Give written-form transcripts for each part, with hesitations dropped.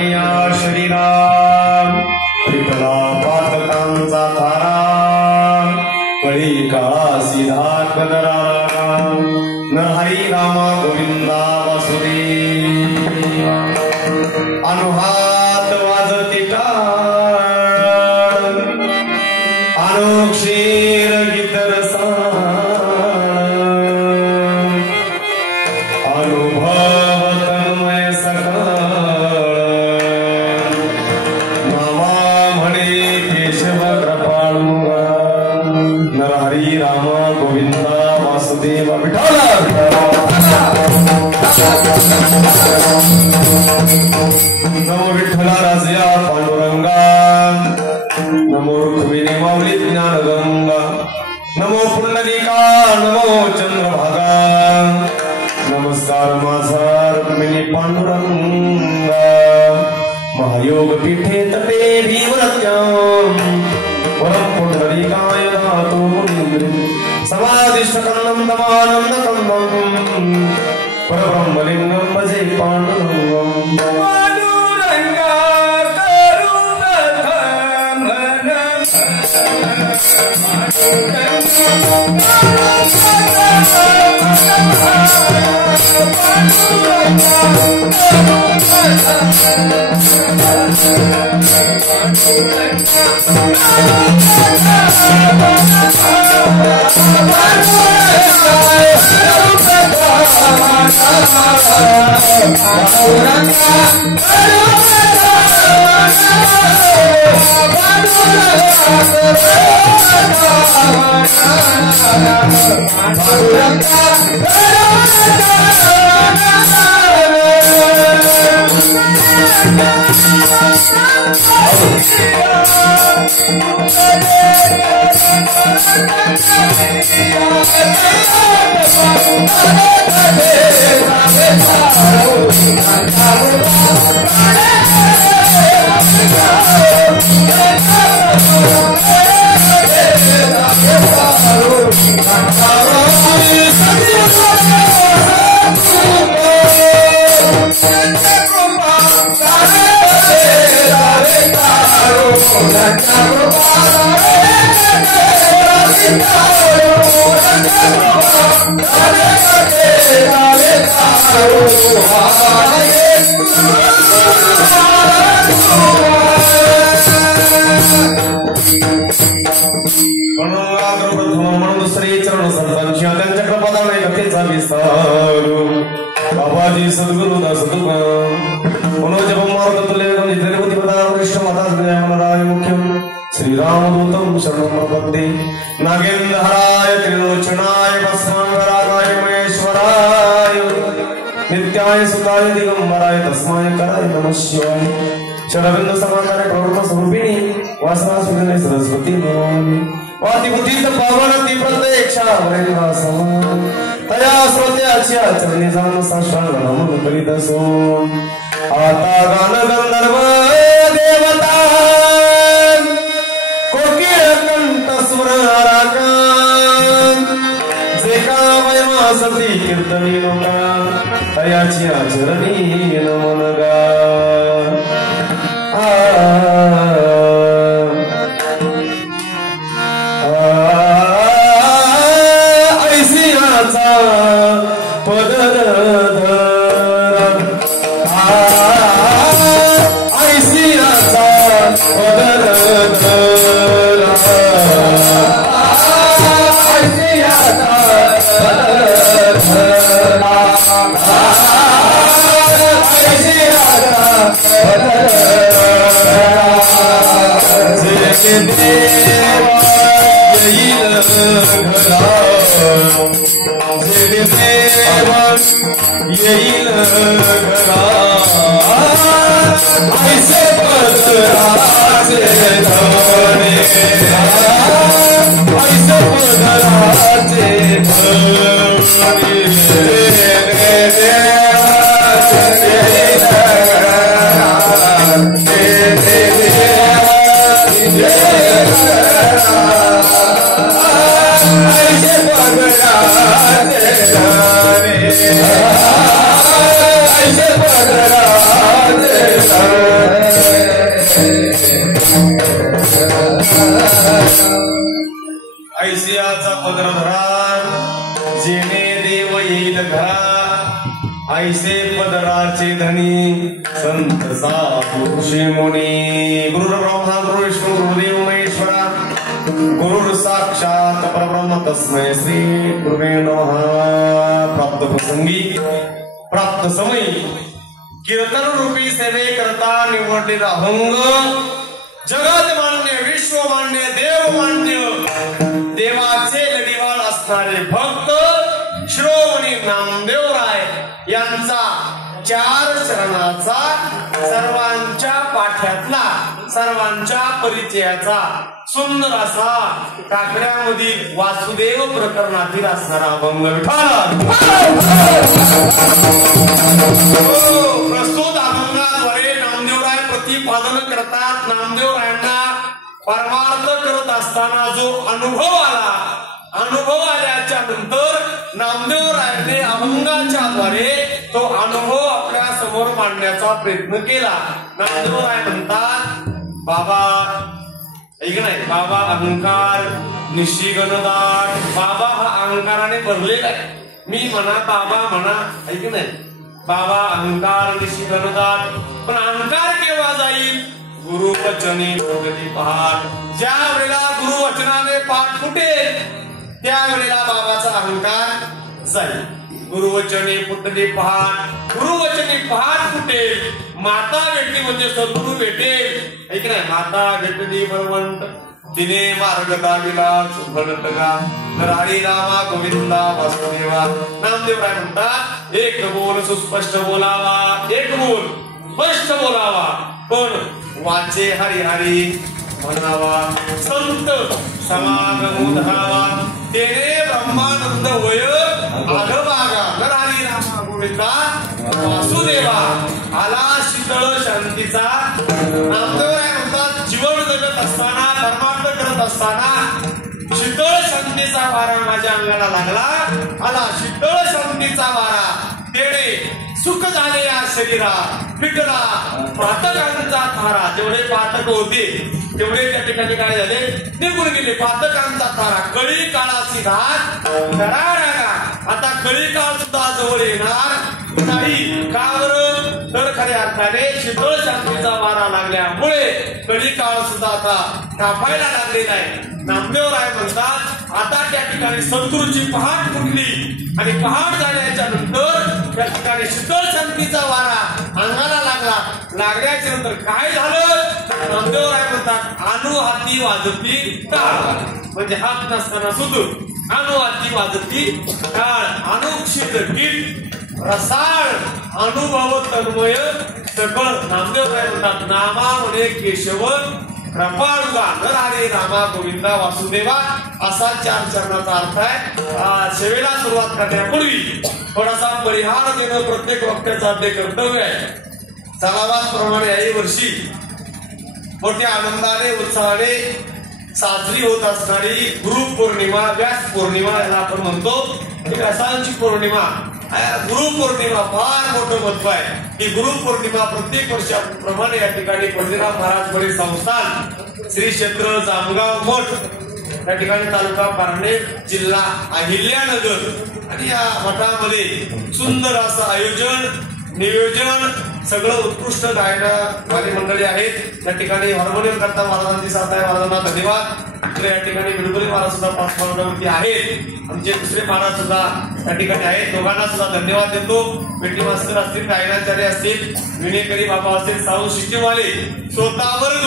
शरीराम विठला पातकांचा थारा कळी काळा सीधा कदरा नरहरी रामा गोविंदा वासुदेव अनुहात वाजती टाळ अनुक्षीर गीतर अनुभव तन्मय सकाळ नामा म्हणे केशव कृपाळू नरहरी राम गोविंदा वासुदेव विठ्ठल नमो विठ्ठला राजया पांडुरंगा नमो रुक्मिणी माऊली ज्ञानगंगा नमो पुंडलिका नमो चंद्रभागा नमस्कार माझा रुक्मिणी पांडुरंगा महायोग पीठे तटे भीमरत्याम वरम पुंडलिकाय दातु मुनीन्द्र समाधिष्टकन्नं दमानंद कन्दं परब्रह्मलिंगं भजे पांडुरंगं पांडुरंगा बाबाजी सद्गुरु दास मनोजप मारुत तुल्य निधनपति पदावृष्ट माता जयमराय मुख्यम श्रीरामदूतं शरणं प्रपद्ये नागेन्द्रहराय त्रिलोचनाय भस्मांगरागाय महेश्वराय नित्याय सुताय दिगंबराय तस्माय कराय नमः शिवाय शरविंद समाचार प्रवृत्त स्वरूपिणी वासना सुगंधे सरस्वती नमामि वाति बुद्धित पावन ती प्रत्यक्षा वरेवा समान तया श्रोत्याच्या चरणी जाण साष्टांग नमन करीत असो आता गान गंधर्व देवता कोकिळ कंठ स्वर रागान जे का वैमासती कीर्तनी लोका तयाच्या चरणी नमन गा Hare ऐसियाचा पदर धरा जेणे देव येईल घरा ऐसे पदराचे धनी संत साधू ऋषी मुनी गुरु ब्रह्मा गुरु विष्णू गुरुदेव महेश्वरा गुरु साक्षात परब्रह्म तस्मै श्री गुरुवे नमः। प्राप्त प्रसंगी प्राप्त समयी कीर्तन रूपी सेवे करता निवडलेला अभंग जगत मान्य विश्वमान्य देवमान्य देवाचे लढीवाळ असणारे भक्त श्रोमणी नामदेवराय यांचा 4 चरणाचा सर्वांच्या पाठ्यातला सर्वांच्या परिचयाचा सुंदर असा टाकड्यामध्ये वासुदेव प्रकरणातील असणारा अभंग प्रस्तुत अभंगाद्वारे नामदेवराय प्रतिपादन करतात। नामदेवरायांना परमार्थ करत असताना जो अनुभव आल्याच्या नंतर नामदेवरायांनी अभंगाच्या द्वारे तो अनुभव आपल्या समोर मांडण्याचा प्रयत्न केला। नामदेवराय म्हणतात बाबा ऐक नाही बाबा अहंकार निशिगणदाट बाबा हा अहंकाराने भरलेला आहे। मी म्हणा बाबा म्हणा ऐक नाही बाबा अहंकार निशिगणदाट पण अहंकार केव्हा जाईल गुरु वचने प्रगती पहाट ज्या वेळेला गुरु वचनाने पाठ फुटेल त्यावेळेला बाबाचा अहंकार जाईल। गुरुवचने फुटले पहाट गुरुवचने पहाट फुटेल माता भेटली म्हणजे सद्गुरु भेटेल ऐक नाही माता भेटली बळवंत तिने मार्ग दाविला सुभणतगा हरी रामा गोविंदा वासुदेवा। नामदेवराय म्हणतात एक बोल सुस्पष्ट बोलावा एक बोल स्पष्ट बोलावा पण वाचे हरी हरी म्हणावा संत समागम धरावा तेने ब्रह्मानंद वय आगबागा हरी रामा गोविंदा वासुदेवा आला शीतळ शांतीचा। नामदेवराय म्हणतात जीवन जगत असताना परमार्थ करत असताना शीतळ शांतीचा वारा माझ्या अंगाला लागला आला शीतळ शांतीचा वारा तेने सुख झाले या शरीरा फिटला पातकांचा थारा जेवढे पातक होते तेवढे त्या ठिकाणी काय झाले निघून गेले पातकांचा थारा कळी काळाची धार धरारागा आता कळी काळ सुद्धा जवळ येणार नाही का बरं तर खऱ्या अर्थाने शीतळ शांतीचा वारा लागल्यामुळे कळी काळ सुद्धा आता कापायला लागलेला आहे। नामदेवराय म्हणतात आता त्या ठिकाणी सद्गुरूची पहाट फुटली आणि पहाट झाल्याच्या नंतर त्या ठिकाणी शीतळ शांतीचा वारा अंगाला लागल्याच्या नंतर काय झालं नामदेवराय म्हणतात अनु हाती वाजती टाळ म्हणजे हात नसताना सुद्धा अनु हाती वाजती टाळ अनुक्षित गीत रसाळ अनुभव तन्मय सकळ। नामदेवराय म्हणतात नामा म्हणे केशव कृपाळुगा हरे रामा गोविंदा वासुदेवा असा 4 चरणाचा अर्थ आहे। सेवेला सुरुवात करण्यापूर्वी थोडासा परिहार देणं प्रत्येक वक्त्याचं आपले कर्तव्य आहे। सणावासप्रमाणे याही वर्षी मोठ्या आनंदाने उत्साहाने साजरी होत असणारी गुरुपौर्णिमा व्यास पौर्णिमा याला आपण म्हणतो व्यासांची पौर्णिमा गुरुपौर्णिमा फार मोठं महत्व आहे। ही गुरुपौर्णिमा प्रत्येक वर्षाप्रमाणे या ठिकाणी पंडितराव महाराज बडे संस्थान श्री क्षेत्र जामगाव मठ या ठिकाणी तालुका पारनेर जिल्हा अहिल्यानगर आणि या मठामध्ये सुंदर असं आयोजन नियोजन सगळं उत्कृष्ट गायन मंडळी आहेत। त्या ठिकाणी हार्मोनियम करता महाराजांची साथ आहे महाराजांना धन्यवाद। या ठिकाणी बिलकुल महाराज सुद्धा 5 मार्गावरती आहेत आमचे दुसरे महाराज सुद्धा त्या ठिकाणी आहेत दोघांना सुद्धा धन्यवाद देतो। पेटी मास्तर असतील गायनाचार्य असतील विनेकरी बाबा असतील साऊ शिकेवाले श्रोता वर्ग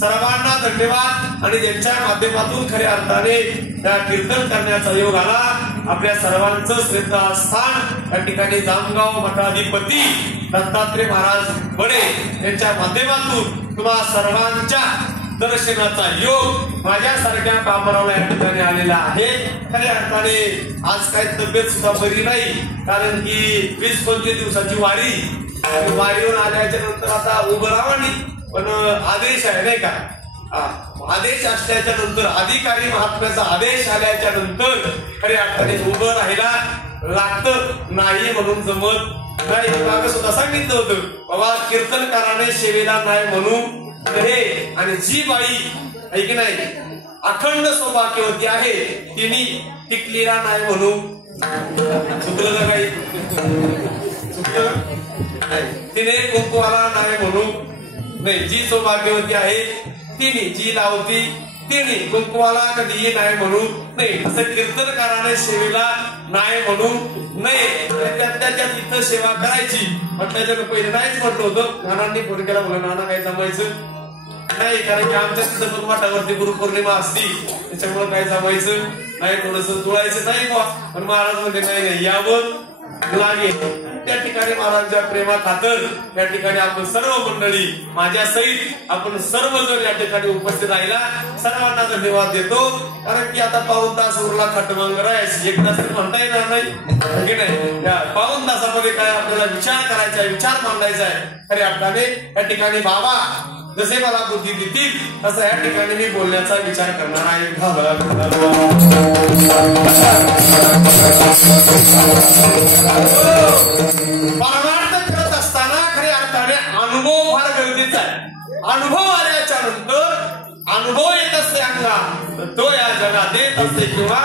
सर्वांना धन्यवाद आणि ज्यांच्या माध्यमातून खऱ्या अर्थाने त्या कीर्तन करण्याचा योग आला आपल्या सर्वांचं श्रद्धास्थान या ठिकाणी जामगाव मठाधिपती दत्तात्रय महाराज बडे यांच्या माध्यमातून तुम्हा सर्वांच्या दर्शनाचा योग माझ्यासारख्या कामराला या ठिकाणी आलेला आहे। खऱ्या अर्थाने आज काही तब्येत सुद्धा बरी नाही कारण की 20-25 दिवसाची वारीवर आल्याच्या नंतर आता उभं राहावं पण आदेश आहे नाही का आदेश असल्याच्या नंतर अधिकारी महात्म्याचा आदेश आल्याच्या नंतर खऱ्या अर्थाने उभं राहायला लागतं नाही म्हणून जमत नाही। मागे सुद्धा सांगितलं होतं बाबा कीर्तनकाराने सेवेला नाही म्हणून हे आणि जी बाई आहे की नाही अखंड सौभाग्यवती आहे तिने टिकलेला नाही म्हणून चुकलं का काही चुकलं तिने कुंकवाला नाही म्हणून नाही जी सौभाग्यवती आहे तिने जी लावती तिने कुंकवाला कधीही नाही म्हणून नाही असं कीर्तनकाराने सेवेला नाही म्हणून नाही त्याच्यात इथं सेवा करायची पण त्याच्यानं पहिले नाहीच म्हटलं होतं नानांनी फोन केला म्हणून नाना काय जमायचं नाही कारण की आमच्या तिथं पण मठावरती गुरुपौर्णिमा असती त्याच्यामुळे काय जमायचं नाही थोडस जुळायचं नाही बा पण महाराज म्हणजे नाही यावं लागेल त्या ठिकाणी महाराजांच्या प्रेमा खातर त्या ठिकाणी आपण सर्व मंडळी माझ्या सहित आपण सर्व जर या ठिकाणी उपस्थित राहिला सर्वांना धन्यवाद देतो कारण की आता पाऊण तास उरला खटमंगरायस एक तास म्हणता येणार नाही या पाऊण तासामध्ये काय आपल्याला विचार करायचा आहे विचार मांडायचा आहे खऱ्या अर्थाने या ठिकाणी बाबा जसे मला बुद्धी देतील तसं या ठिकाणी मी बोलण्याचा विचार करणार आहे परमार्थ करत असताना खऱ्या अर्थाने अनुभव फार गरजेचा आहे अनुभव आल्याच्या नंतर अनुभव येत असते अंगा तो या जगात येत असते किंवा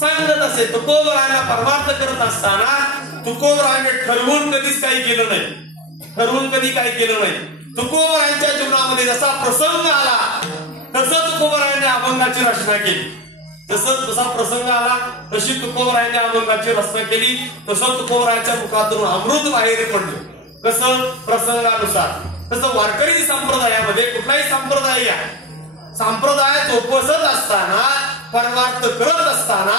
सांगत असते तुकोबरायला परमार्थ करत असताना तुकोबरायने ठरवून कधीच काही केलं नाही ठरवून कधी काही केलं नाही तुकोबरायांच्या जीवनामध्ये जसा प्रसंग आला तसं तुकोबरायांनी अभंगाची रचना केली जसा प्रसंग आला तशी तुकोबरायांनी अभंगाची रचना केली तसं तुकोबरायांच्या मुखातून अमृत बाहेर पडलं कसं प्रसंगानुसार तसं वारकरी संप्रदायामध्ये कुठलाही संप्रदाय या संप्रदाय जोपासत असताना परमार्थ करत असताना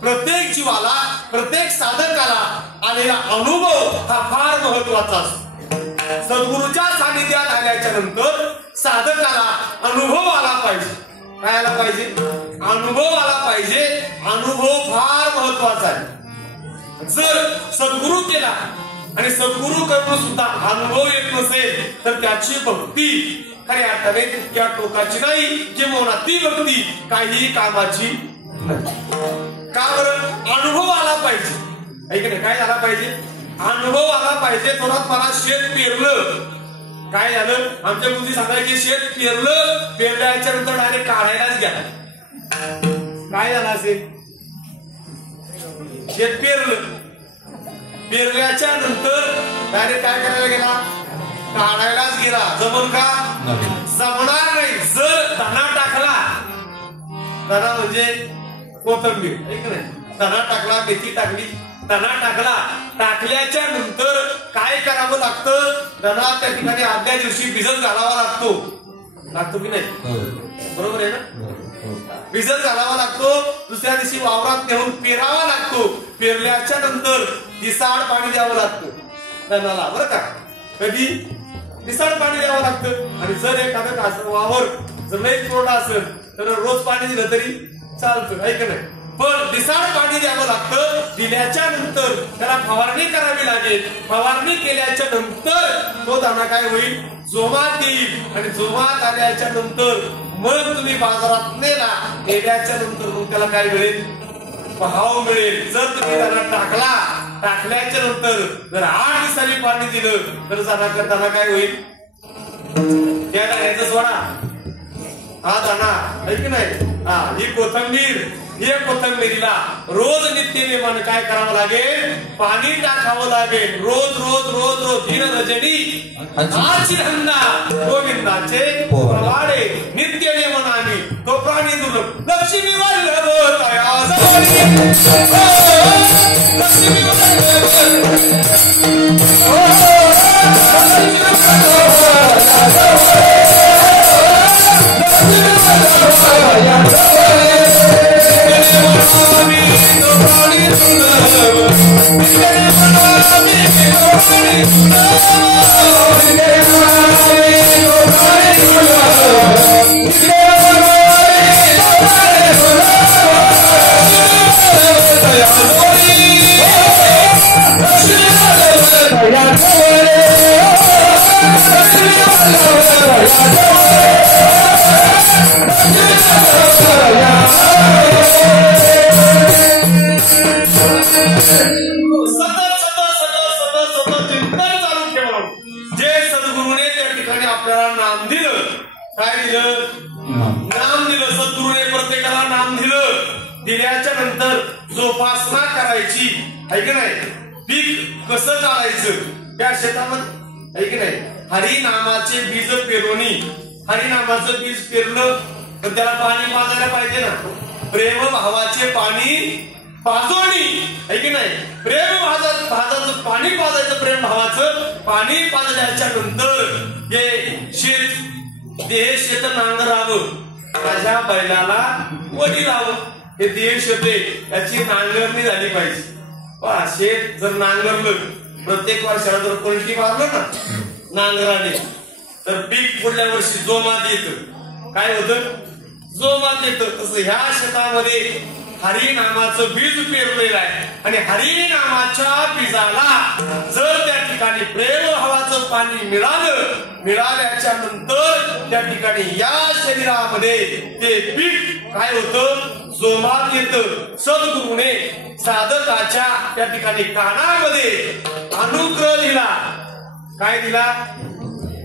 प्रत्येक जीवाला प्रत्येक साधकाला आलेला अनुभव हा फार महत्वाचा असतो सद्गुरूच्या सानिध्यात आल्याच्या नंतर साधकाला अनुभव आला पाहिजे काय आला पाहिजे अनुभव आला पाहिजे अनुभव फार महत्वाचा आहे जर सद्गुरू केला आणि सद्गुरू करून सुद्धा अनुभव येत नसेल तर त्याची भक्ती खऱ्या अर्थाने तितक्या टोकाची नाही किंवा ती भक्ती काही कामाची नाही का बरं अनुभव आला पाहिजे ऐक ना काय झाला पाहिजे अनुभव आला पाहिजे थोडात मला शेत पेरलं काय झालं आमच्या मुली सांगायचे शेत पेरल्याच्या नंतर डायरेक्ट काढायलाच घ्या काय झालं असेल शेत पेरल्याच्या नंतर डायरेक्ट काय करायला गेला काढायलाच गेला जमून का जमणार नाही जर धना टाकला धना म्हणजे कोथंबीर ऐक नाही धना टाकला मेथी टाकली धना टाकल्याच्या नंतर काय करावं लागतं धना त्या ठिकाणी आदल्या दिवशी भिजत घालावा लागतो की नाही बरोबर आहे ना भिजत घालावा लागतो दुसऱ्या दिवशी वावरात नेऊन पेरावा लागतो पेरल्याच्या नंतर दिसाड पाणी द्यावं लागतं धनाला बरं का कधी दिसाड पाणी द्यावं लागतं आणि जर एखादं वावर जर लई कोरडा असेल तर रोज पाणी दिलं तरी चालतं ऐक नाही पण दिसाड पाणी द्यावं लागतं दिल्याच्या नंतर त्याला फवारणी करावी लागेल फवारणी केल्याच्या नंतर तो दाणा काय होईल जोमात येईल आणि जोमात आल्याच्या नंतर मग तुम्ही बाजारात नेल्याच्या नंतर मग त्याला काय मिळेल भाव मिळेल जर तुम्ही दाणा टाकल्याच्या नंतर जर 8 दिवसांनी पाणी दिलं तर दाणा काय होईल त्या दाण्याचा सोडा हा दाणा ऐक नाही हा ही कोथंबीर या कोथंबीरीला रोज नित्यनेमाने काय करावं लागेल पाणी टाकावं लागेल रोज रोज रोज रोज दिन रजनी आचिरंदा गोविंदाचे प्रवाडे नित्यनेमाने तो प्राणी दुर्लभ लक्ष्मी वल्लभ लक्ष्मी प्रत्येकाला नाम दिलं. काय दिलं? नाम दिलं. सद्गुरूने प्रत्येकाला नाम दिलं. दिल्याच्या नंतर जोपासना करायची आहे की नाही. पीक कसं काढायचं त्या शेतामध्ये आहे की नाही. हरिनामाचे बीज पेरवणी. हरिनामाचं बीज पेरलं तर त्याला पाणी पाजायला पाहिजे ना. प्रेम भावाचे पाणी पाजवणी आहे की नाही. प्रेम भावाचं पाणी पाजायचं. प्रेम भावाचं पाणी पाजल्याच्या नंतर हे शेत नांगरावं. माझ्या बैलाला वडी लावं. हे देह शेत याची नांगरणी झाली पाहिजे. शेत जर नांगरलं प्रत्येक वर्षाला जर पलटी मारलं ना नांगराने तर पीक पुढल्या वर्षी जोमात येतं. काय होतं? जोमात येतं. तसं ह्या शेतामध्ये हरिनामाचं बीज पेरलेलं आहे आणि हरिनामाच्या बीजाला जर त्या ठिकाणी प्रेम भावाचं पाणी मिळाल्याच्या नंतर त्या ठिकाणी या शरीरामध्ये ते पीक काय होतं? जोमात येतं. सद्गुरूने साधकाच्या त्या ठिकाणी कानामध्ये अनुग्रह दिला. काय दिला?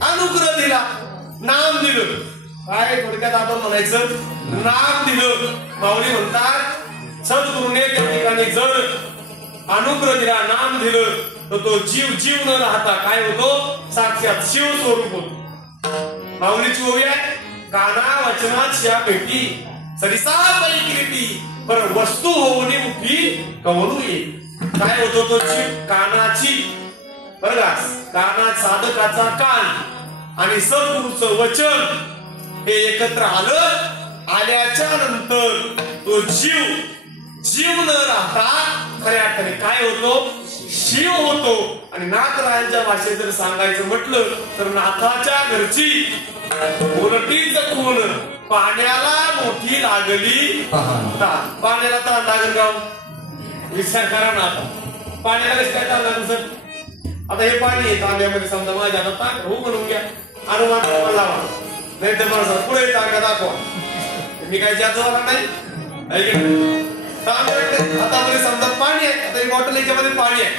अनुग्रह दिला. नाम दिलं. काय थोडक्यात आपण म्हणायचं नाम दिलं. माऊली म्हणतात सद्गुरूने त्या ठिकाणी जर अनुग्रह दिला नाम दिलं तर तो जीव न राहता काय होतो? साक्षात शिव स्वरूप होतो. माऊलीची ओवी आहे काना वचनात शिया भेटी सरिसा पैकी पर वस्तू होऊन मुठी कवनू ये. काय होतो तो जीव? कानाची बरं का. कानात साधकाचा कान आणि सद्गुरूचं वचन हे एकत्र आल्याच्या नंतर तो जीव न राहता खऱ्या अर्थाने काय होतो? शिव होतो. आणि नाथरायांच्या भाषेत जर सांगायचं म्हटलं तर नाथाच्या घरची उलटी जखून पाण्याला मोठी लागली. पाण्याला ताण लागेल का? विचार करा ना. आता पाण्याला कसं काय ताण लागेल सर? आता हे पाणी आहे तांब्यामध्ये समजा माझ्या ताण हो म्हणून घ्या अनुमान लावा. नाही तर मला पुढे तांब्या दाखवा. मी काय जातो नाही हातामध्ये समजा पाणी आहे. आता ही बॉटल याच्यामध्ये पाणी आहे.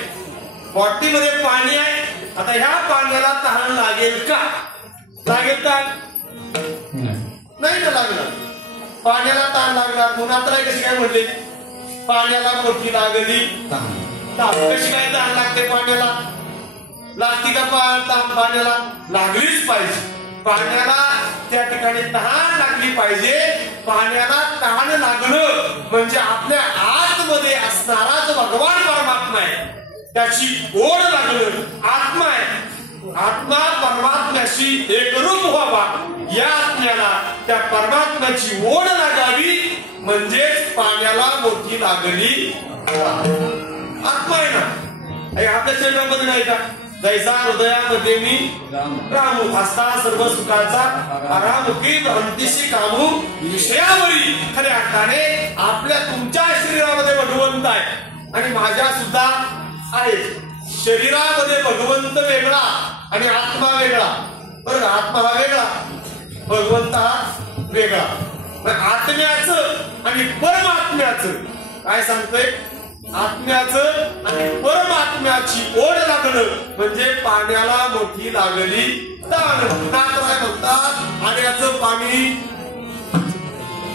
बॉटलीमध्ये पाणी आहे. आता ह्या पाण्याला तहान लागेल का? लागेल ताण? नाही ना लागणार. पाण्याला ताण लागणार. म्हणून आता कशी काय म्हणले? पाण्याला मोठी लागली कशी काय ताण लागते? पाण्याला लागते का? पाण्याला लागलीच पाहिजे. पाण्याला त्या ठिकाणी तहान लागली पाहिजे. पाण्याला तहान लागणं म्हणजे आपल्या आतमध्ये असणारा जो भगवान परमात्मा आहे त्याची ओढ लागणं. आत्मा आहे. आत्मा परमात्म्याशी एकरूप व्हावा. या आत्म्याला त्या परमात्म्याची ओढ लागावी म्हणजेच पाण्याला मोठी लागली आत्मा आहे ना. आपल्या शरीरामध्ये नाही का? जैसा हृदयामध्ये मी रामू असता सर्व सुखाचा आरामुखी भ्रांतीशी कामू विषयावरी. खऱ्या अर्थाने आपल्या तुमच्या शरीरामध्ये भगवंत आहे आणि माझ्या सुद्धा आहे. शरीरामध्ये भगवंत वेगळा आणि आत्मा वेगळा. बरं आत्मा हा वेगळा भगवंत हा वेगळा. आत्म्याचं आणि परमात्म्याचं काय सांगतोय? आत्म्याचं आणि परमात्म्याची ओढ लागणं म्हणजे पाण्याला मोठी लागली ताण. नाथराय म्हणतात आण्याचं पाणी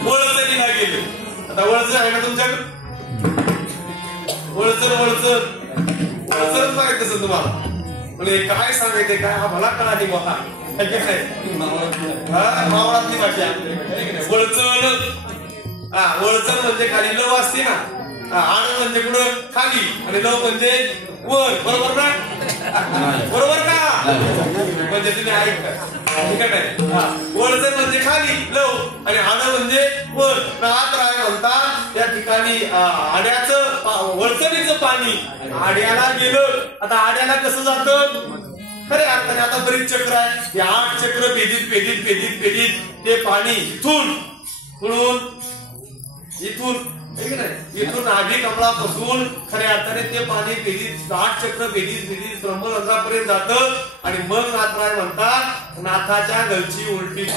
वळचणीला गेलं. आता वळचं आहे ना तुमच्याकडे? वळचरच माहित असेल तुम्हाला. म्हणजे काय सांगायचे काय हा भला कळा नाही बघा. मावळातली भाषा वळचण. वळचण म्हणजे खाली लव असते ना. आण म्हणजे कुठं खाली आणि लव म्हणजे वर. बरोबर ना? बरोबर का? म्हणजे तुम्ही ऐकता. वळचण म्हणजे खाली लव आणि आण म्हणजे वर. नाथराय म्हणतात त्या ठिकाणी आड्याचं वळचणीचं पाणी आड्याला गेलं. आता आड्याला कसं जातं? खऱ्या अर्थाने आता बरीच चक्र आहे. हे 8 चक्र पेदीत ते पाणी इथून नाभी कमळापासून खऱ्या अर्थाने ते पाणी पेदीत 8 चक्र पेदीत ब्रह्मरंध्रापर्यंत जातं. आणि मग नाथराय म्हणतात नाथाच्या गलची उलटीच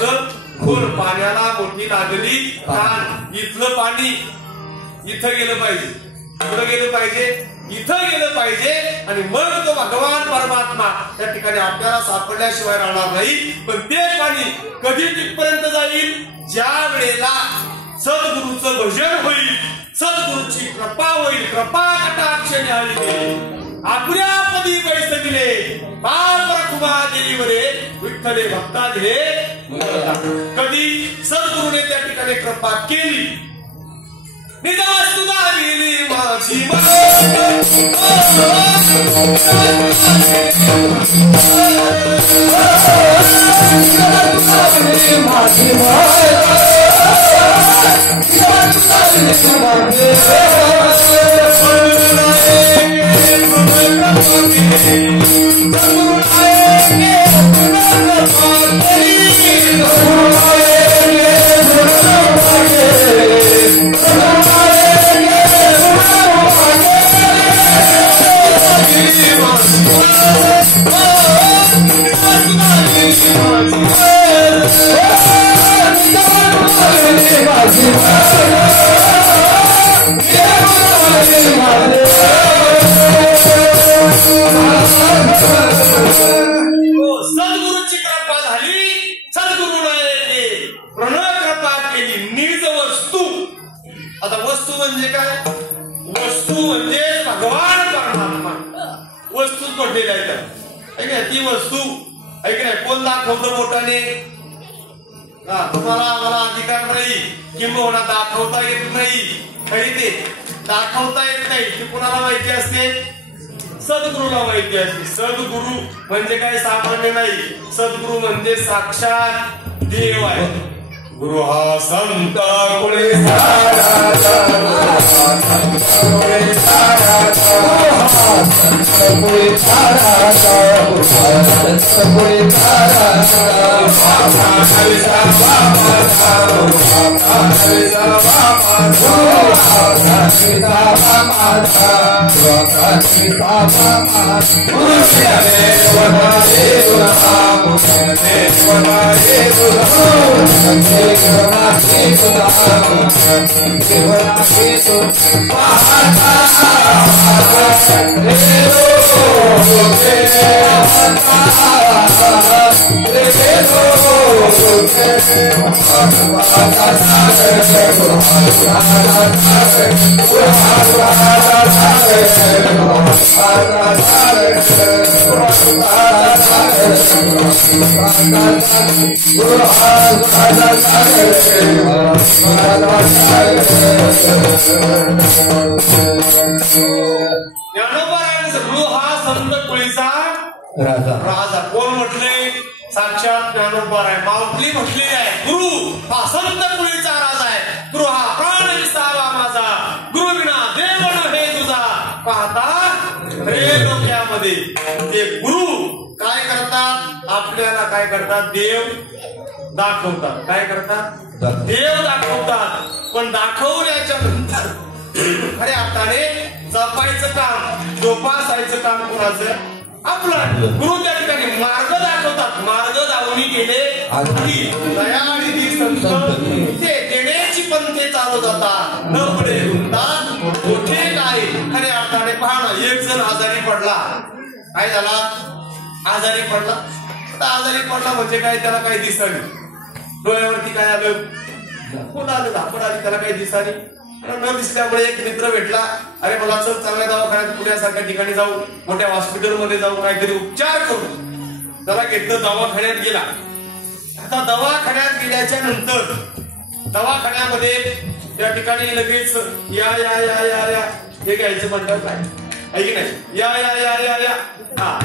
खून पाण्याला मोठी लागली ताण. इथलं पाणी इथं गेलं पाहिजे. कुठं गेलं पाहिजे? इथं गेलं पाहिजे आणि मग तो भगवान परमात्मा त्या ठिकाणी आपल्याला सापडल्याशिवाय राहणार नाही. पण ते पाणी कधी तिथपर्यंत जाईल ज्या वेळेला सद्गुरूचं भजन होईल, सद्गुरूची कृपा होईल. कृपा कटाक्ष न्यायी आकुऱ्यापदी बैसविले बालप्रखुमा देईवरे विठ्ठले भक्ता दिले. कधी सद्गुरूने त्या ठिकाणी कृपा केली, निदास तुला दिली माझी सद्गुरूची कृपा झाली. सद्गुरूने प्रणव कृपा केली. निज वस्तू. आता वस्तू म्हणजे काय? वस्तू म्हणजे भगवान परमात्मा. वस्तूच म्हटलेल्या आहेत. ती वस्तू ऐक नाही. कोण दाखवतो बोटाने? तुम्हाला आम्हाला अधिकार नाही, किंबहुना दाखवता येत नाही. काही ते दाखवता येत नाही ती कुणाला माहिती असते? सद्गुरूला माहिती असते. सद्गुरू म्हणजे काय सामान्य नाही. सद्गुरू म्हणजे साक्षात देव आहे. गुरु हा संत कुळे राजा. कोण म्हटले? साक्षात ज्ञानोबा आहे. माऊली म्हटली आहे गुरु हा संत कुळीचा राजा आहे. गुरु हा प्राण विसावा माझा, गुरु विना देव नव्हे तुझा. पाहता रे डोक्यामध्ये ते गुरु काय करतात? आपल्याला काय करतात? देव दाखवतात. काय करतात? देव दाखवतात. पण दाखवण्याच्या नंतर खऱ्या अर्थाने जपायचं काम, जोपासायचं काम कोणाचं? आपलं. गुरु त्या ठिकाणी मार्ग दाखवतात. मार्ग दावणी गेले दया आणि ती संत ते देण्याची पंथे चालू जातात. न पुढे म्हणतात मोठे काय खऱ्या अर्थाने पाहणं. एक जण आजारी पडला. काय झाला? आजारी पडला. आजारी पडला म्हणजे काय? त्याला काही दिसलं. डोळ्यावरती काय आलं? कोण आलं? धापड आली. त्याला काही दिसली. न दिसल्यामुळे एक मित्र भेटला. अरे मला चल चांगल्या दवाखान्यात पुण्यासारख्या ठिकाणी जाऊ, मोठ्या हॉस्पिटलमध्ये जाऊ, काहीतरी उपचार करू. त्याला घेतलं. दवाखान्यात गेला. आता दवाखान्यात गेल्याच्या नंतर दवाखान्यामध्ये त्या ठिकाणी लगेच या या या या या हे घ्यायचं म्हणतात. काय ऐक नाही? या या या या या हा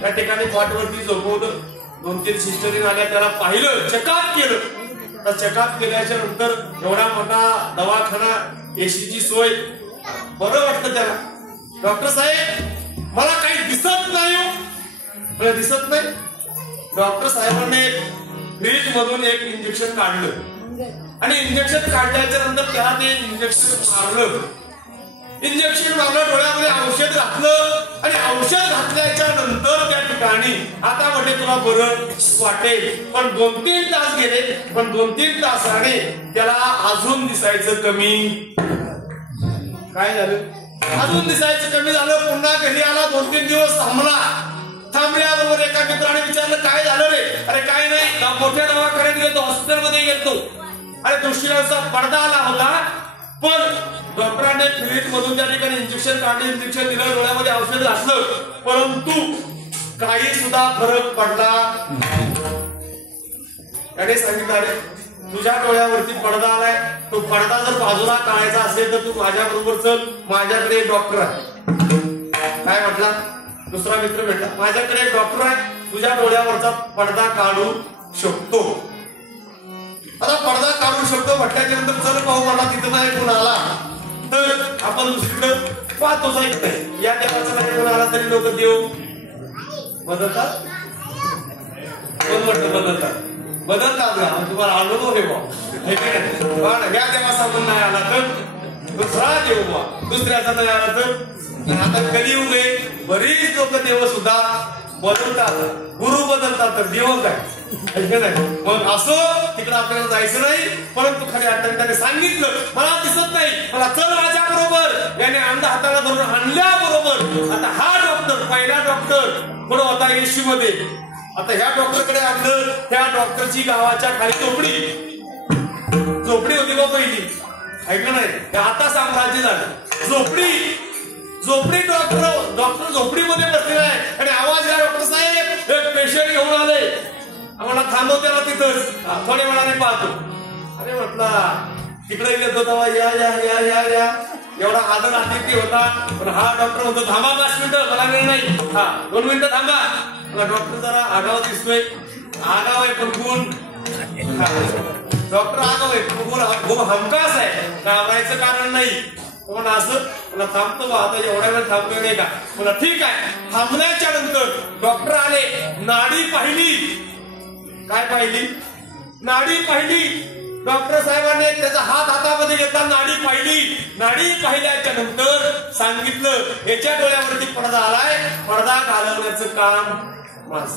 त्या ठिकाणी पाठवरती झोपवलं. 2-3 सिस्टरीन आल्या. त्याला पाहिलं, चेकअप केलं. तर चेकअप केल्याच्या नंतर एवढा मोठा दवाखाना, एसीची सोय, बरं वाटतं त्याला. डॉक्टर साहेब मला काही दिसत नाही. मला दिसत नाही. डॉक्टर साहेबांनी फ्रीज मधून एक इंजेक्शन काढलं आणि इंजेक्शन काढल्याच्या नंतर त्याला ते इंजेक्शन मारलं. इंजेक्शन मारलं, डोळ्यामध्ये औषध घातलं आणि औषध घातल्याच्या नंतर त्या ठिकाणी आता म्हणजे तुला बरं वाटेल. पण 2-3 तास गेले. पण 2-3 तासाने त्याला अजून दिसायचं कमी. काय झालं? अजून दिसायचं कमी झालं. पुन्हा घरी आला, 2-3 दिवस थांबल्याबरोबर एका मित्राने विचारलं काय झालं रे? अरे काय नाही, मोठ्या दवाखान्यात गेलो, हॉस्पिटलमध्ये गेलो. अरे दृष्टीचा पडदा आला होता, पण डॉक्टरांनी फ्रीज मधून त्या ठिकाणी इंजेक्शन काढलं, इंजेक्शन दिलं, डोळ्यामध्ये औषध घातलं, परंतु काही सुद्धा फरक पडला. त्याने सांगितलं अरे तुझ्या डोळ्यावरती पडदा आलाय, तो पडदा जर बाजूला काढायचा असेल तर तू माझ्या बरोबर चल, माझ्याकडे एक डॉक्टर आहे. काय म्हटला? दुसरा मित्र भेटला, माझ्याकडे एक डॉक्टर आहे, तुझ्या डोळ्यावरचा पडदा काढू शकतो. आता पडदा काढू शकतो म्हटल्याच्या नंतर चल पाहू, मला तिथं नाही कोण आला तर आपण दुसरीकडे पाहतो जायचं नाही. या देवाचा नाही कोण आला तरी लोक देव बदलतात. कोण म्हटलं बदलतात? बदलतात. तुम्हाला अनुभव आहे बा, या देवाचा पण नाही आला तर दुसरा देव बा, दुसऱ्याचा नाही आला तर. आता कलियुग आहे, बरीच लोक देव सुद्धा बदलतात, गुरु बदलतात तर देव काय. मग असं तिकडे आपल्याला जायचं नाही, परंतु खऱ्या अर्थाने त्याने सांगितलं मला दिसत नाही, मला चल माझ्या बरोबर. याने अंध हाताला धरून आणल्याबरोबर आता हा डॉक्टर, पहिला डॉक्टर कोण होता येशू मध्ये. आता ह्या डॉक्टरकडे आणलं, त्या डॉक्टरची गावाच्या खाली झोपडी होती बा पहिली, ऐकलं नाही, आता साम्राज्य झालं. झोपडी डॉक्टर झोपडीमध्ये बसलेला आहे आणि आवाज या डॉक्टर साहेब एक पेशंट घेऊन आले, आम्हाला थांबव त्याला तिथंच, थोड्या वेळाने पाहतो. अरे म्हटला तिकडे गेलो होता, या या या या या एवढा आदर अतिथी होता, पण हा डॉक्टर म्हणतो थांबा 5 मिनिटं, मला वेळ नाही, 2 मिनिटं थांबा. मला डॉक्टर जरा आगाव दिसतोय, आगाव आहे पण गुण, डॉक्टर आगाव आहे पण गुण हमखास आहे, घाबरायचं कारण नाही. म्हणून असं मला थांबतो बा, आता एवढ्या वेळ थांबतोय नाही का? मला ठीक आहे. थांबण्याच्या नंतर डॉक्टर आले, नाडी पाहिली. काय पाहिली? नाडी पाहिली. डॉक्टर साहेबांनी त्याचा हात हातामध्ये घेतला, नाडी पाहिली. नाडी पाहिल्याच्या नंतर सांगितलं याच्या डोळ्यावरती पडदा आलाय, पडदा घालवण्याचं काम माझं.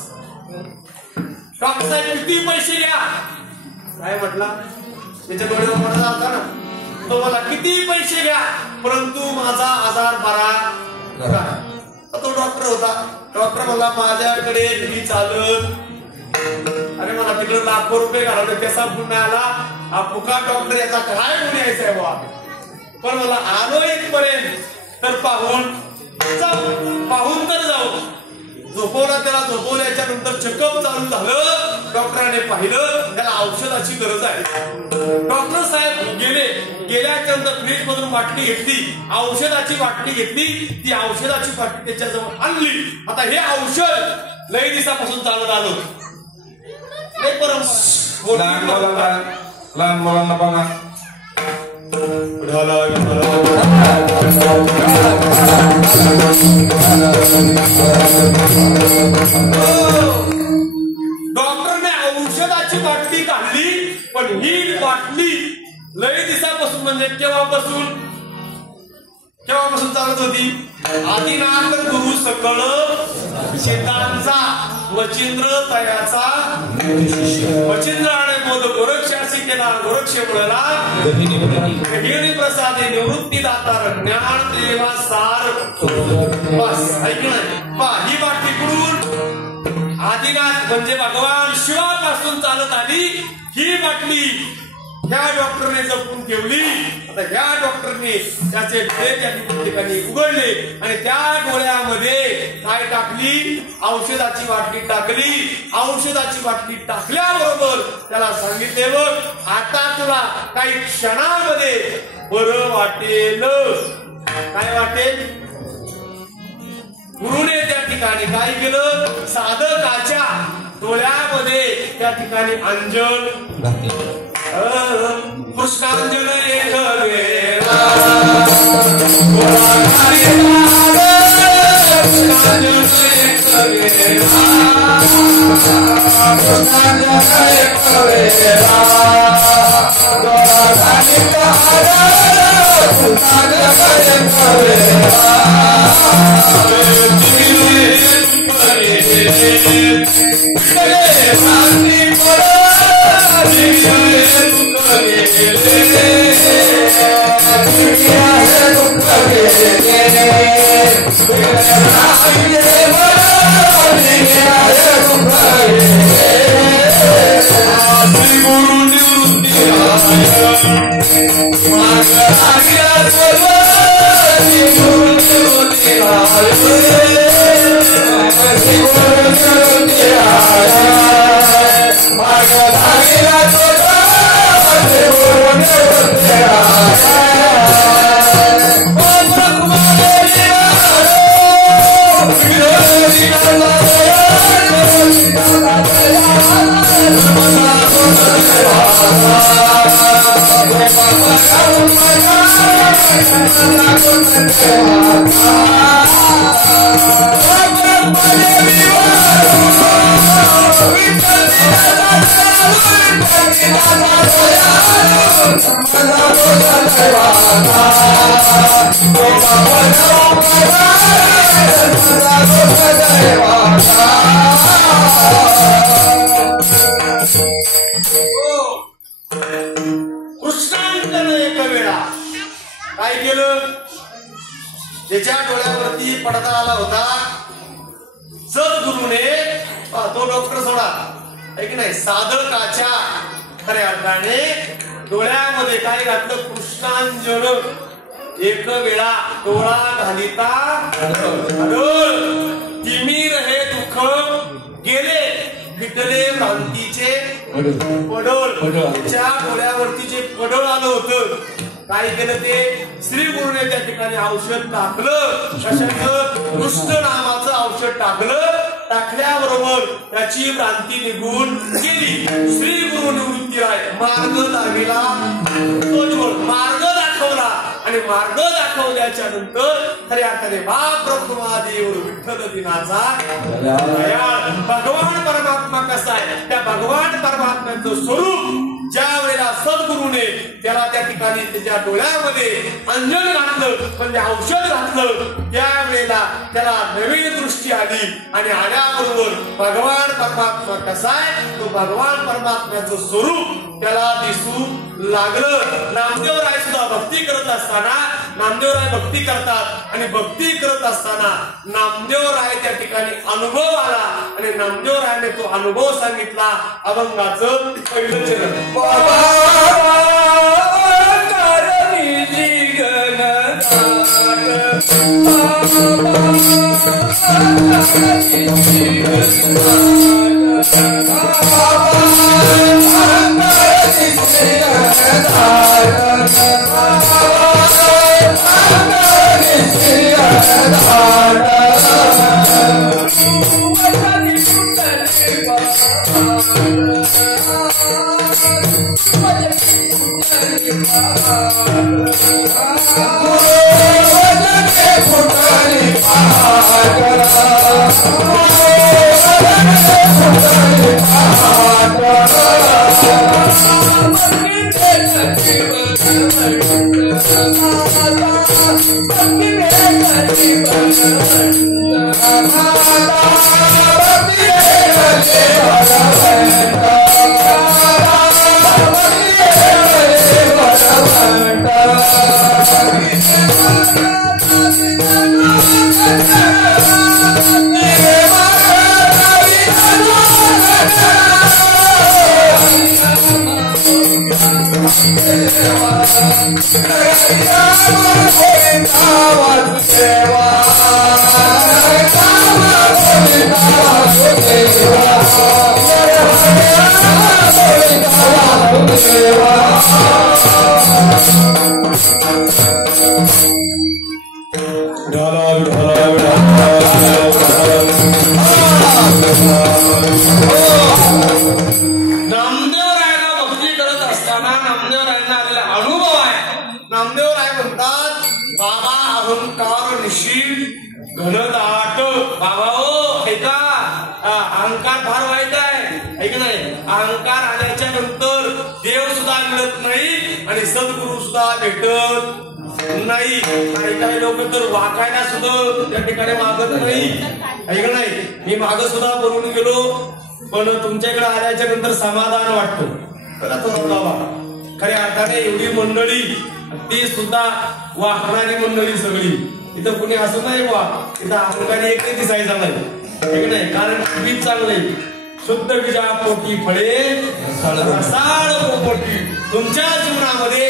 डॉक्टर साहेब किती पैसे घ्या? काय म्हटला? त्याच्या डोळ्यावर पडदा आलता ना, तो मला किती पैसे घ्या, परंतु माझा आजार बरा करा. तो डॉक्टर होता. डॉक्टर मला माझ्याकडे तुम्ही चालत. अरे मला तिकडे लाखो रुपये घालवले, कसा पुन्हा आला हा फुका डॉक्टर, याचा काय गुण यायचा आहे बा. पण मला आलो इथपर्यंत तर पाहून तर जाऊ. झोपवला त्याला, झोपवल्याच्या नंतर चेकअप चालू झालं. डॉक्टरांनी पाहिलं त्याला औषधाची गरज आहे. डॉक्टर साहेब गेल्याच्या नंतर फ्रीज मधून बाटली घेतली, औषधाची बाटली घेतली, ती औषधाची बाटली त्याच्याजवळ आणली. आता हे औषध लई दिवसापासून चालत आलं. लहान मुलांना बघा, डॉक्टरने औषधाची बाटली काढली, पण ही बाटली लई दिवसापासून म्हणजे केव्हापासून चालत होती? आदिनाथ गुरु सकळ शेतांचा वचिंद्र तयाचा वचिंद्र आणि बोध गोरक्षाशी केला, गोरक्ष मुळला गहिणी प्रसादे निवृत्ती दातार ज्ञान देवा सार. बस ऐकलं पा, ही बाटली कुठून? आदिनाथ म्हणजे भगवान शिवापासून चालत आली ही बाटली ह्या डॉक्टरने जपून ठेवली. आता ह्या डॉक्टरने त्याचे डोळे त्या ठिकाणी उघडले आणि त्या डोळ्यामध्ये काय टाकली? औषधाची बाटली टाकली. औषधाची बाटली टाकल्याबरोबर त्याला सांगितले बघ आता तुला काही क्षणामध्ये बरं वाटेल. काय वाटेल? गुरुने त्या ठिकाणी काय केलं? साधकाच्या डोळ्यामध्ये त्या ठिकाणी अंजन पुष्पांजन एक वेळा Yeah. कृष्णांकडे एका वेळा काय केलं, ज्याच्या डोळ्यावरती पडदा आला होता सद्गुरूने, तो डॉक्टर सोडा आहे की नाही, साधकाच्या खऱ्या अर्थाने डोळ्यामध्ये काय घातलं, कृष्णांजन एक वेळा डोळा घालिता तिमीर हे दुःख गेले, विटले भ्रांतीचे पडोल. त्याच्या डोळ्यावरती जे पडोल आलं होतं, काय केलं ते श्री गुरुने त्या ठिकाणी औषध टाकलं. कशाचं, कृष्ण नामाचं औषध टाकलं. टाकल्याबरोबर त्याची भ्रांती निघून गेली. श्री गुरु निवृत्ती राय मार्ग दाखविला, मार्ग दाखवला आणि मार्ग दाखवल्याच्या नंतर खऱ्या अर्थाने महाप्रभुमादेव विठ्ठल दिनाचा भगवान परमात्मा कसा आहे, त्या भगवान परमात्म्याचं स्वरूप ज्या वेळेला सद्गुरूने त्याला त्या ठिकाणी त्याच्या डोळ्यामध्ये अंजन घातलं, म्हणजे औषध घातलं, त्यावेळेला त्याला नवीन दृष्टी आली आणि आल्याबरोबर भगवान परमात्मा कसा आहे, तो भगवान परमात्म्याचं स्वरूप त्याला दिसू लागलं. नामदेवराय सुद्धा भक्ती करत असताना, नामदेवराय भक्ती करतात आणि भक्ती करत असताना नामदेवराय त्या ठिकाणी अनुभव आला आणि नामदेवरायने तो अनुभव सांगितला. अभंगाचं पहिलं चरण, सद्गुरु सुद्धा भेटत नाही. काही काही लोक तर वाकायला सुद्धा त्या ठिकाणी मागत नाही. ऐक नाही, मी माग सुद्धा बनवून गेलो, पण तुमच्याकडे आल्याच्या नंतर समाधान वाटतं. खऱ्या अर्थाने एवढी मंडळी, ती सुद्धा वाकणारी मंडळी सगळी, इथं कुणी असं नाही बा इथं अहंकारी एकही दिसायचा नाही कारण बीज चांगले शुद्ध बीजापोटी फळे रसाळ पोटी. तुमच्या जीवनामध्ये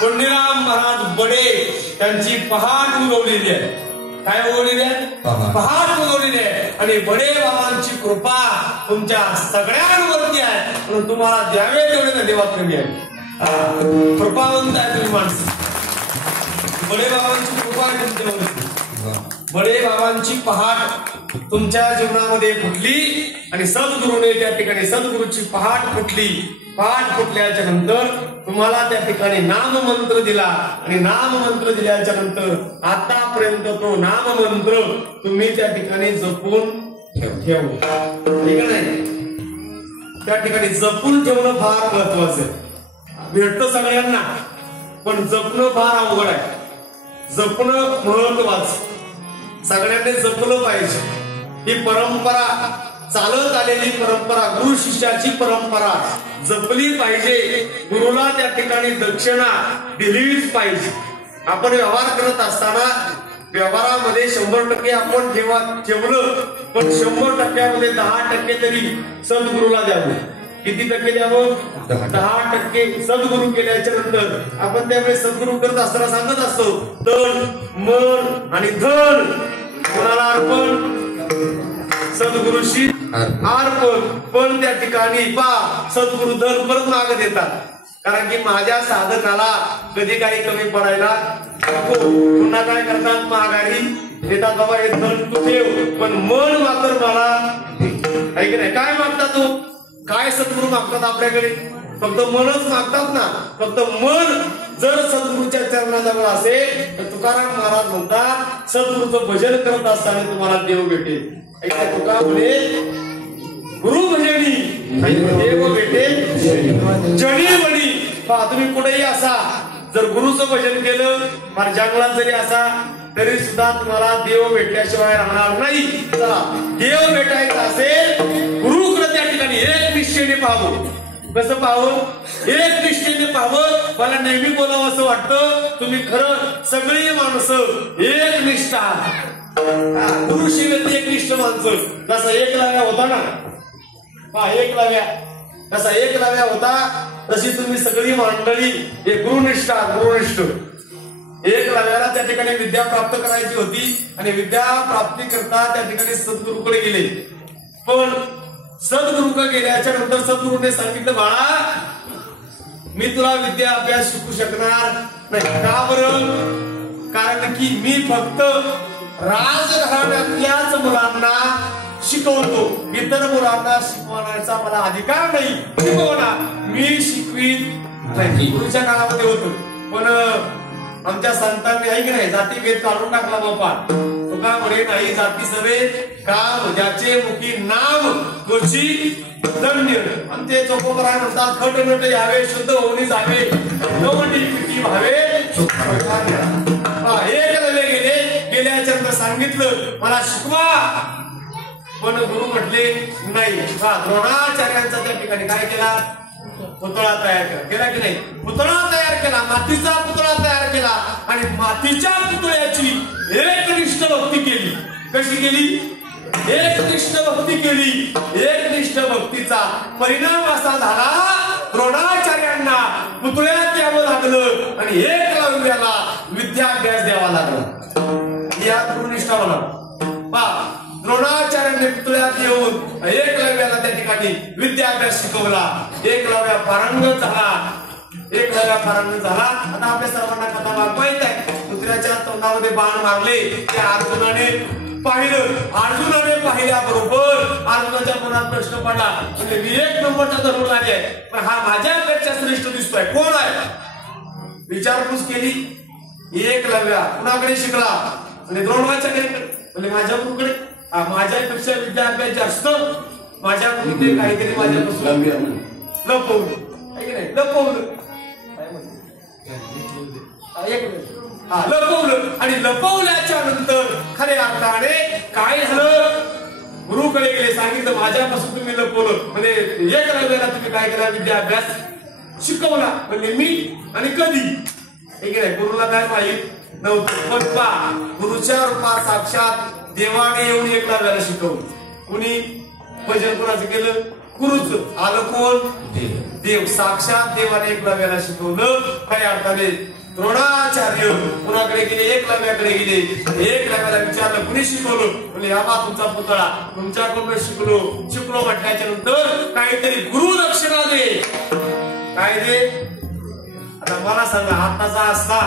पुण्यराम महाराज बडे त्यांची पहाट उगवलेली आहे. काय उगवलेली आहे? पहाट उगवलेली आहे. आणि बडे बाबांची कृपा तुमच्या सगळ्यांवरती आहे म्हणून तुम्हाला द्यावे तेवढे ना देवाप्रेमी आहे. कृपावंत आहे तुम्ही माणसं. बडे बाबांची कृपा आहे तुमच्यावरती. बडे बाबांची पहाट तुमच्या जीवनामध्ये फुटली आणि सद्गुरूने त्या ठिकाणी सद्गुरूची पहाट फुटली. पहाट फुटल्याच्या नंतर तुम्हाला त्या ठिकाणी नाममंत्र दिला आणि नाममंत्र दिल्याच्या नंतर आतापर्यंत तो नाममंत्र तुम्ही त्या ठिकाणी जपून ठेवू. ठीक नाही? त्या ठिकाणी जपून ठेवणं फार महत्वाचं आहे. भेटतं सगळ्यांना पण जपणं फार अवघड आहे. जपणं महत्वाचं. सगळ्यांनी जपलं पाहिजे. ही परंपरा चालत आलेली परंपरा गुरु शिष्याची परंपरा जपली पाहिजे. गुरुला त्या ठिकाणी दक्षिणा दिलीच पाहिजे. आपण व्यवहार करत असताना व्यवहारामध्ये 100% आपण ठेवलं पण 100%मध्ये 10% तरी सद्गुरूला द्यावं. किती टक्के द्यावं? 10% सद्गुरू केल्याच्या नंतर आपण त्यावेळेस सद्गुरू करत असताना सांगत असतो तन मन आणि धन कोणाला अर्पण? सद्गुरूशी अर्पण. पण त्या ठिकाणी सद्गुरू धन परत मागत येतात. कारण की माझ्या साधकाला कधी काही कमी पडायला नको. पुन्हा काय करतात? माघारी येतात बाबा हे धन तू ठेव पण मन मात्र मला ऐक नाही. काय मागतात तू? काय सद्गुरू मागतात आपल्याकडे? फक्त मनच मागतात ना. फक्त मन जर सद्गुरूच्या चरणाजवळ असेल तर तुकाराम महाराज म्हणतात सद्गुरूचं भजन करत असताना तुम्हाला देव भेटेल. तुका म्हणे गुरु भजनी देव भेटेल जडी म्हणी. तुम्ही कुठेही असा जर गुरुचं भजन केलं फार जंगलात जरी असा तरी सुद्धा तुम्हाला देव भेटल्याशिवाय राहणार नाही. चला देव भेटायचा असेल गुरुकडे त्या ठिकाणी एक निश्चयने पाहावं. कसं पाहावं? एक निष्ठेने पाहावं. मला नेहमी बोलावं असं वाटतं तुम्ही खरं सगळी माणसं एक निष्ठा गुरु शिवेत एक निष्ठ माणसं. जसा एकलव्या होता ना एकलव्या कसा एकलव्या होता तशी तुम्ही सगळी मंडळी हे गुरुनिष्ठा गुरुनिष्ठ. एकलव्याला त्या ठिकाणी विद्या प्राप्त करायची होती आणि विद्या प्राप्ती करता त्या ठिकाणी सद्गुरूकडे गेले. पण सद्गुरूकडे गेल्याच्या नंतर सद्गुरूने सांगितलं बाळा मी तुला विद्या अभ्यास शिकू शकणार नाही. का बरं? कारण की मी फक्त राजघराण्यातल्याच मुलांना शिकवतो. इतर मुलांना शिकवण्याचा मला अधिकार नाही. शिकवणार मी शिकवीत नाही. गुरुच्या काळामध्ये होतो पण आमच्या संतांनी ऐक नाही जाती भेद काढून टाकला बापा. तुका म्हणे नाही जाती सवे काम ज्याचे मुखी नाम तोची धन्य. आणि ते चोकोबराय म्हणतात खट नट यावे शुद्ध होऊन जावे नवटी किती भावे. एक लवे गेल्याच्या नंतर सांगितलं मला शिकवा पण गुरु म्हटले नाही. द्रोणाचार्यांचा त्या ठिकाणी काय केला? पुतळा तयार केला की नाही? पुतळा तयार केला. मातीचा पुतळा तयार केला आणि मातीच्या पुतळ्याची एकनिष्ठ भक्ती केली. कशी केली? एकनिष्ठ भक्ती केली. एकनिष्ठ भक्तीचा परिणाम असा झाला द्रोणाचार्यांना पुतळ्यात यावं लागलं आणि एकलव्याला विद्याभ्यास द्यावा लागला. या गुरुनिष्ठा म्हणा. द्रोणाचार्यांनी पुतळ्यात येऊन एकलव्याला त्या ठिकाणी विद्याभ्यास शिकवला. एकलव्या पारंगत झाला. एकलव्या पारंगत झाला. आता आपल्या सर्वांना कथा माहित आहे. पुतळ्याच्या तोंडामध्ये बाण मारले त्या अर्जुनाने पाहिलं. अर्जुनाने पाहिल्याबरोबर अर्जुनाच्या मनात प्रश्न पडला म्हणजे मी 1 नंबरचा धरून आले पण हा माझ्यापेक्षा श्रेष्ठ दिसतोय. कोण आहे? विचारपूस केली. एकलव्या कुणाकडे शिकला? म्हणजे द्रोणाचार्य म्हणजे माझ्या गुरुकडे. माझ्यापेक्षा विद्याभ्यास जास्त माझ्या गुरुने काहीतरी माझ्यापासून लपवलं. लपवलं लपवलं आणि लपवल्याच्या नंतर खऱ्या अर्थाने काय झालं? गुरुकडे गेले सांगितलं माझ्यापासून तुम्ही लपवलं म्हणजे एकलव्याला तुम्ही काय केला? विद्याभ्यास शिकवला. म्हणजे मी आणि कधी गुरुला काय पाहिजे? नव्हतं. पण पहा गुरुच्या रूपात साक्षात देवाने येऊन एकलव्याला शिकवलं. कुणी भजन कोणाचं केलं? गुरुच. आलं कोण? देव. साक्षात देवाने एकलव्याला शिकवलं. खऱ्या अर्थाने द्रोणाचार्य कुणाकडे गेले? एकलव्याकडे गेले. एकलव्याला विचारलं कुणी शिकवलं? म्हणजे हा तुमचा पुतळा, तुमच्याकडून शिकलो म्हटल्याच्या नंतर काहीतरी गुरु दक्षिणा दे. काय दे? आता मला सांगा, आताचा असता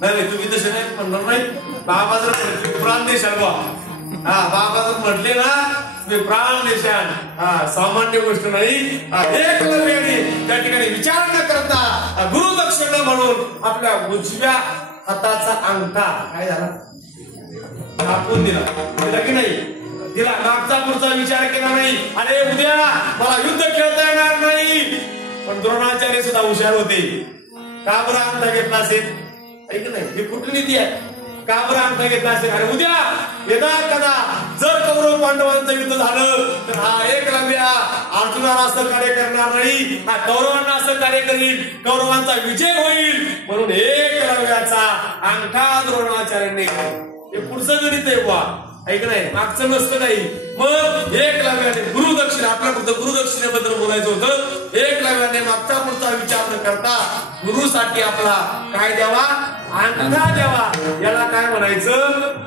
नाही तुम्ही तसे नाही म्हणणार नाही. बाबा जर प्राण देशाल बा, बाबा जर म्हटले ना तुम्ही प्राण देशाल, सामान्य गोष्ट नाही. एकलव्याने त्या ठिकाणी विचार न करता गुरु दक्षिणा म्हणून आपल्या उजव्या हाताचा अंगठा काय झाला? कापून दिला की नाही? तिला मागचा पुढचा विचार केला नाही. अरे उद्या मला युद्ध खेळता येणार नाही. पण द्रोणाचार्य सुद्धा हुशार होते. का बरं अंगठा घेतला असेल? ऐक नाही, ही कुठली नीती आहे? का बरं अंगठा घेतला असेल? अरे उद्या यदा कदा जर कौरव पांडवांचं युद्ध झालं तर हा एकलव्या अर्जुनाला सहकार्य करणार नाही, हा कौरवांना सहकार्य करील, कौरवांचा विजय होईल. म्हणून एकलव्याचा अंगठा द्रोणाचार्यांनी हे पुढचं गणित आहे बुवा. ऐक नाही, मागचं नसतं नाही. मग एकलव्याने गुरुदक्षिणा, आपल्या फक्त गुरुदक्षिणेबद्दल बोलायचं होतं. एकलव्याने मागचा पुढचा विचार न करता गुरुसाठी आपला काय द्यावा? अंगठा द्यावा. याला काय म्हणायचं?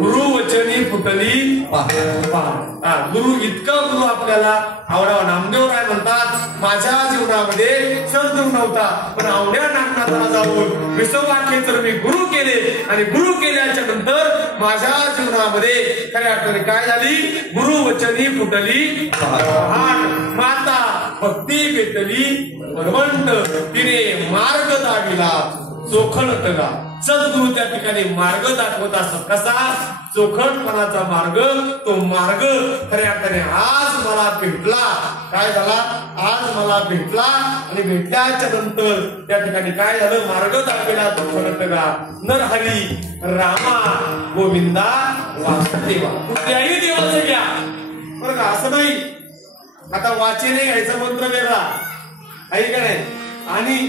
गुरु वचनी फुटली पहा. गुरु इतका गुरु आपल्याला आवडावा. नामदेवराय म्हणतात माझ्या जीवनामध्ये सद्गुरू नव्हता, पण आवड्या नागनाथाला जाऊन विसवाखे तर मी गुरु केले, आणि गुरु केल्याच्या नंतर माझ्या जीवनामध्ये खऱ्या अर्थाने काय झाली? गुरु वचनी फुटली माता भक्ती पेटली भगवंत, तिने मार्ग दाविला चोखणतगा. सद्गुरु त्या ठिकाणी मार्ग दाखवत असतात. कसा? चोखणपणाचा मार्ग. तो मार्ग खऱ्या अर्थाने आज मला भेटला. काय झाला? आज मला भेटला. आणि भेटल्याच्या नंतर त्या ठिकाणी काय झालं? मार्ग दाखवला चोखणतगा. नरहरी रामा गोविंदा वासुदेवा. कुठल्याही देवाचं घ्या बरं का, असं नाही. आता वाचेने घ्यायचा मंत्र वेगळा आहे का नाही, आणि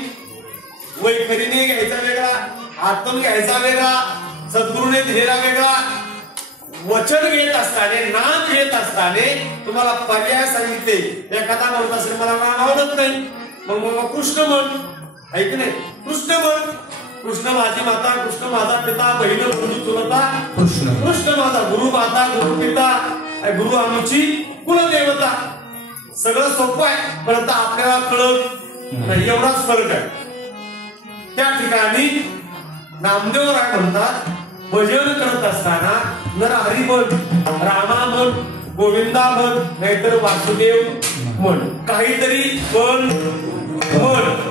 वैखरीने घ्यायचा वेगळा, आत्म घ्यायचा वेगळा, सद्गुरूने दिलेला वेगळा. वचन घेत असताना, नाम घेत असताना तुम्हाला पर्याय सांगितले. एखादा म्हणत असेल मला नाम आवडत नाही, मग कृष्ण म्हण. ऐक नाही, कृष्ण म्हण. कृष्ण माझी माता, कृष्ण माझा पिता, बहीण गुरु चुलता कृष्ण, कृष्ण माझा गुरु माता, गुरु पिता, गुरु आमची कुलदेवता. सगळं सोपं आहे, परंतु आपल्याला कळत नाही, एवढाच फरक आहे. त्या ठिकाणी नामदेवराय म्हणतात भजन करत असताना नरहरी म्हण, रामा म्हण, गोविंदा म्हण, नाहीतर वासुदेव म्हण, काहीतरी म्हण,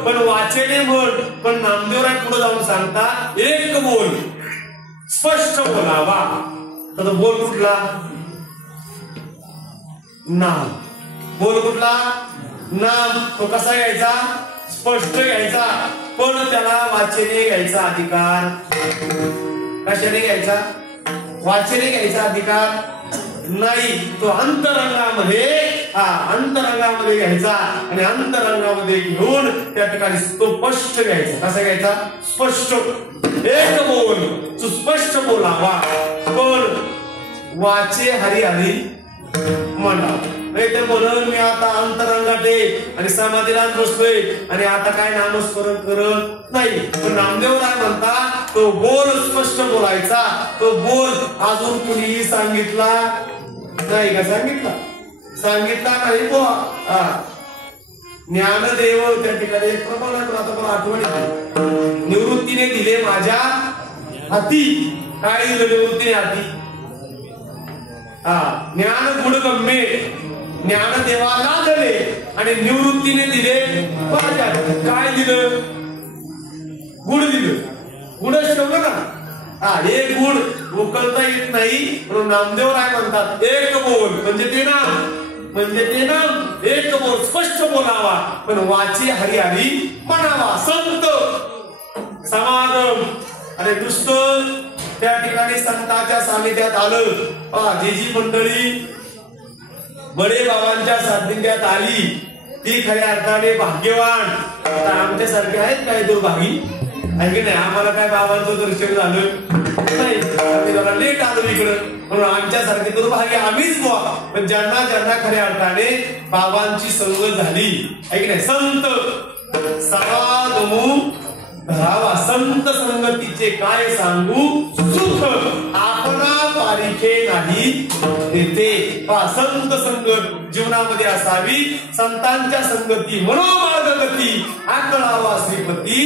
पण वाचेने म्हण. पण नामदेवराय पुढे जाऊन सांगता एक बोल स्पष्ट बोलावा. तर बोल कुठला? नाम. बोल कुठला? नाम. तो कसा घ्यायचा? स्पष्ट घ्यायचा. पण त्याला वाचेने घ्यायचा अधिकार. कशाने घ्यायचा? वाचेने घ्यायचा अधिकार नाही. तो अंतरंगामध्ये अंतरंगामध्ये घ्यायचा, आणि अंतरंगामध्ये घेऊन त्या ठिकाणी तो स्पष्ट घ्यायचा. कसा घ्यायचा? स्पष्ट. एक बोल सुस्पष्ट बोलावा. पण वाचे हरी हरी म्हणा. नाही तर म्हणून मी आता अंतरंगात आहे आणि समाधीला बसतोय आणि आता काय नामस्मरण करत नाही. पण नामदेवराय म्हणता तो बोल स्पष्ट बोलायचा. तो बोल अजून कुणीही सांगितला नाही का? सांगितला नाही बुवा. ज्ञानदेव त्या ठिकाणी एक प्रमाण आता मला आठवण येते. निवृत्तीने दिले माझ्या हाती. काय दिलं निवृत्तीने हाती? ज्ञान गुणगम्ये ज्ञानदेवाला दिले आणि निवृत्तीने दिले माझ्या. काय दिलं? गुण दिलं. गुणच ठेवलं ना. हे गुण उकलता येत नाही, म्हणून नामदेवराय म्हणतात एक बोल म्हणजे ते नाम, एक बोल स्पष्ट बोलावा, पण वाचे हरी हरी म्हणावा. संत समागम. आणि नुसतं त्या ठिकाणी संतांच्या सानिध्यात आलं. जी मंडळी बडे बाबांच्या सानिध्यात आली ती खऱ्या अर्थाने भाग्यवान. आता आमच्यासारखे आहेत काय दुर्भागी? की नाही. आम्हाला काय बाबांचं दर्शन झालं नाही, आम्ही जरा लेट आलो इकडं, म्हणून आमच्यासारखे दुर्भाग्य आम्हीच बुवा. पण ज्यांना ज्यांना खऱ्या अर्थाने बाबांची संगत झाली आहे की नाही, संत समागमू धरावा. संत संगतीचे काय सांगू सुख, आपणा पारिखे नाही तेथे. संत संगत जीवनामध्ये असावी. संतांच्या संगती मनोमार्गगती आकळावा श्रीपती.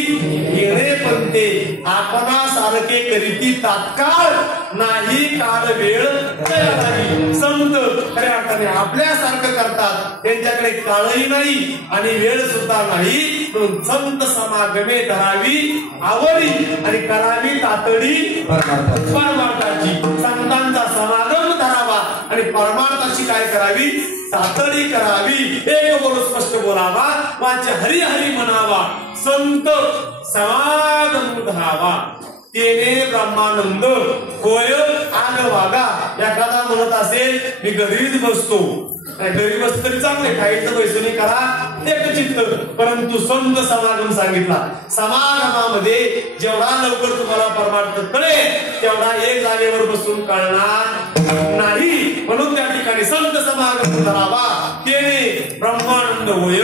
येणे पंते आपणा सारखे करीती तात्काळ, नाही काळ वेळ नाही. संत खऱ्या अर्थाने आपल्यासारखं करतात, त्यांच्याकडे काळही नाही आणि वेळ सुद्धा नाही. म्हणून संत समागमे धरावी आवडी आणि करावी तातडी परमार्थाची. संतांचा समागम धरावा आणि परमार्थाची काय करावी, तातडी करावी. एक बोल स्पष्ट बोलावा, वाचे हरी हरी म्हणावा. संत समागम धरावा, तेने ब्रह्मानंद होय आग वागा. एखादा म्हणत असेल मी घरीच बसतो, घरी बसतो तरी चांगले, खायचं पैसे करा एक चित्त. परंतु संत समागम सांगितला. समागमामध्ये जेवढा लवकर तुम्हाला परमार्थ कळेल तेवढा एक जागेवर बसून कळणार नाही. म्हणून त्या ठिकाणी संत समागम करावा, तेने ब्रह्मानंद होय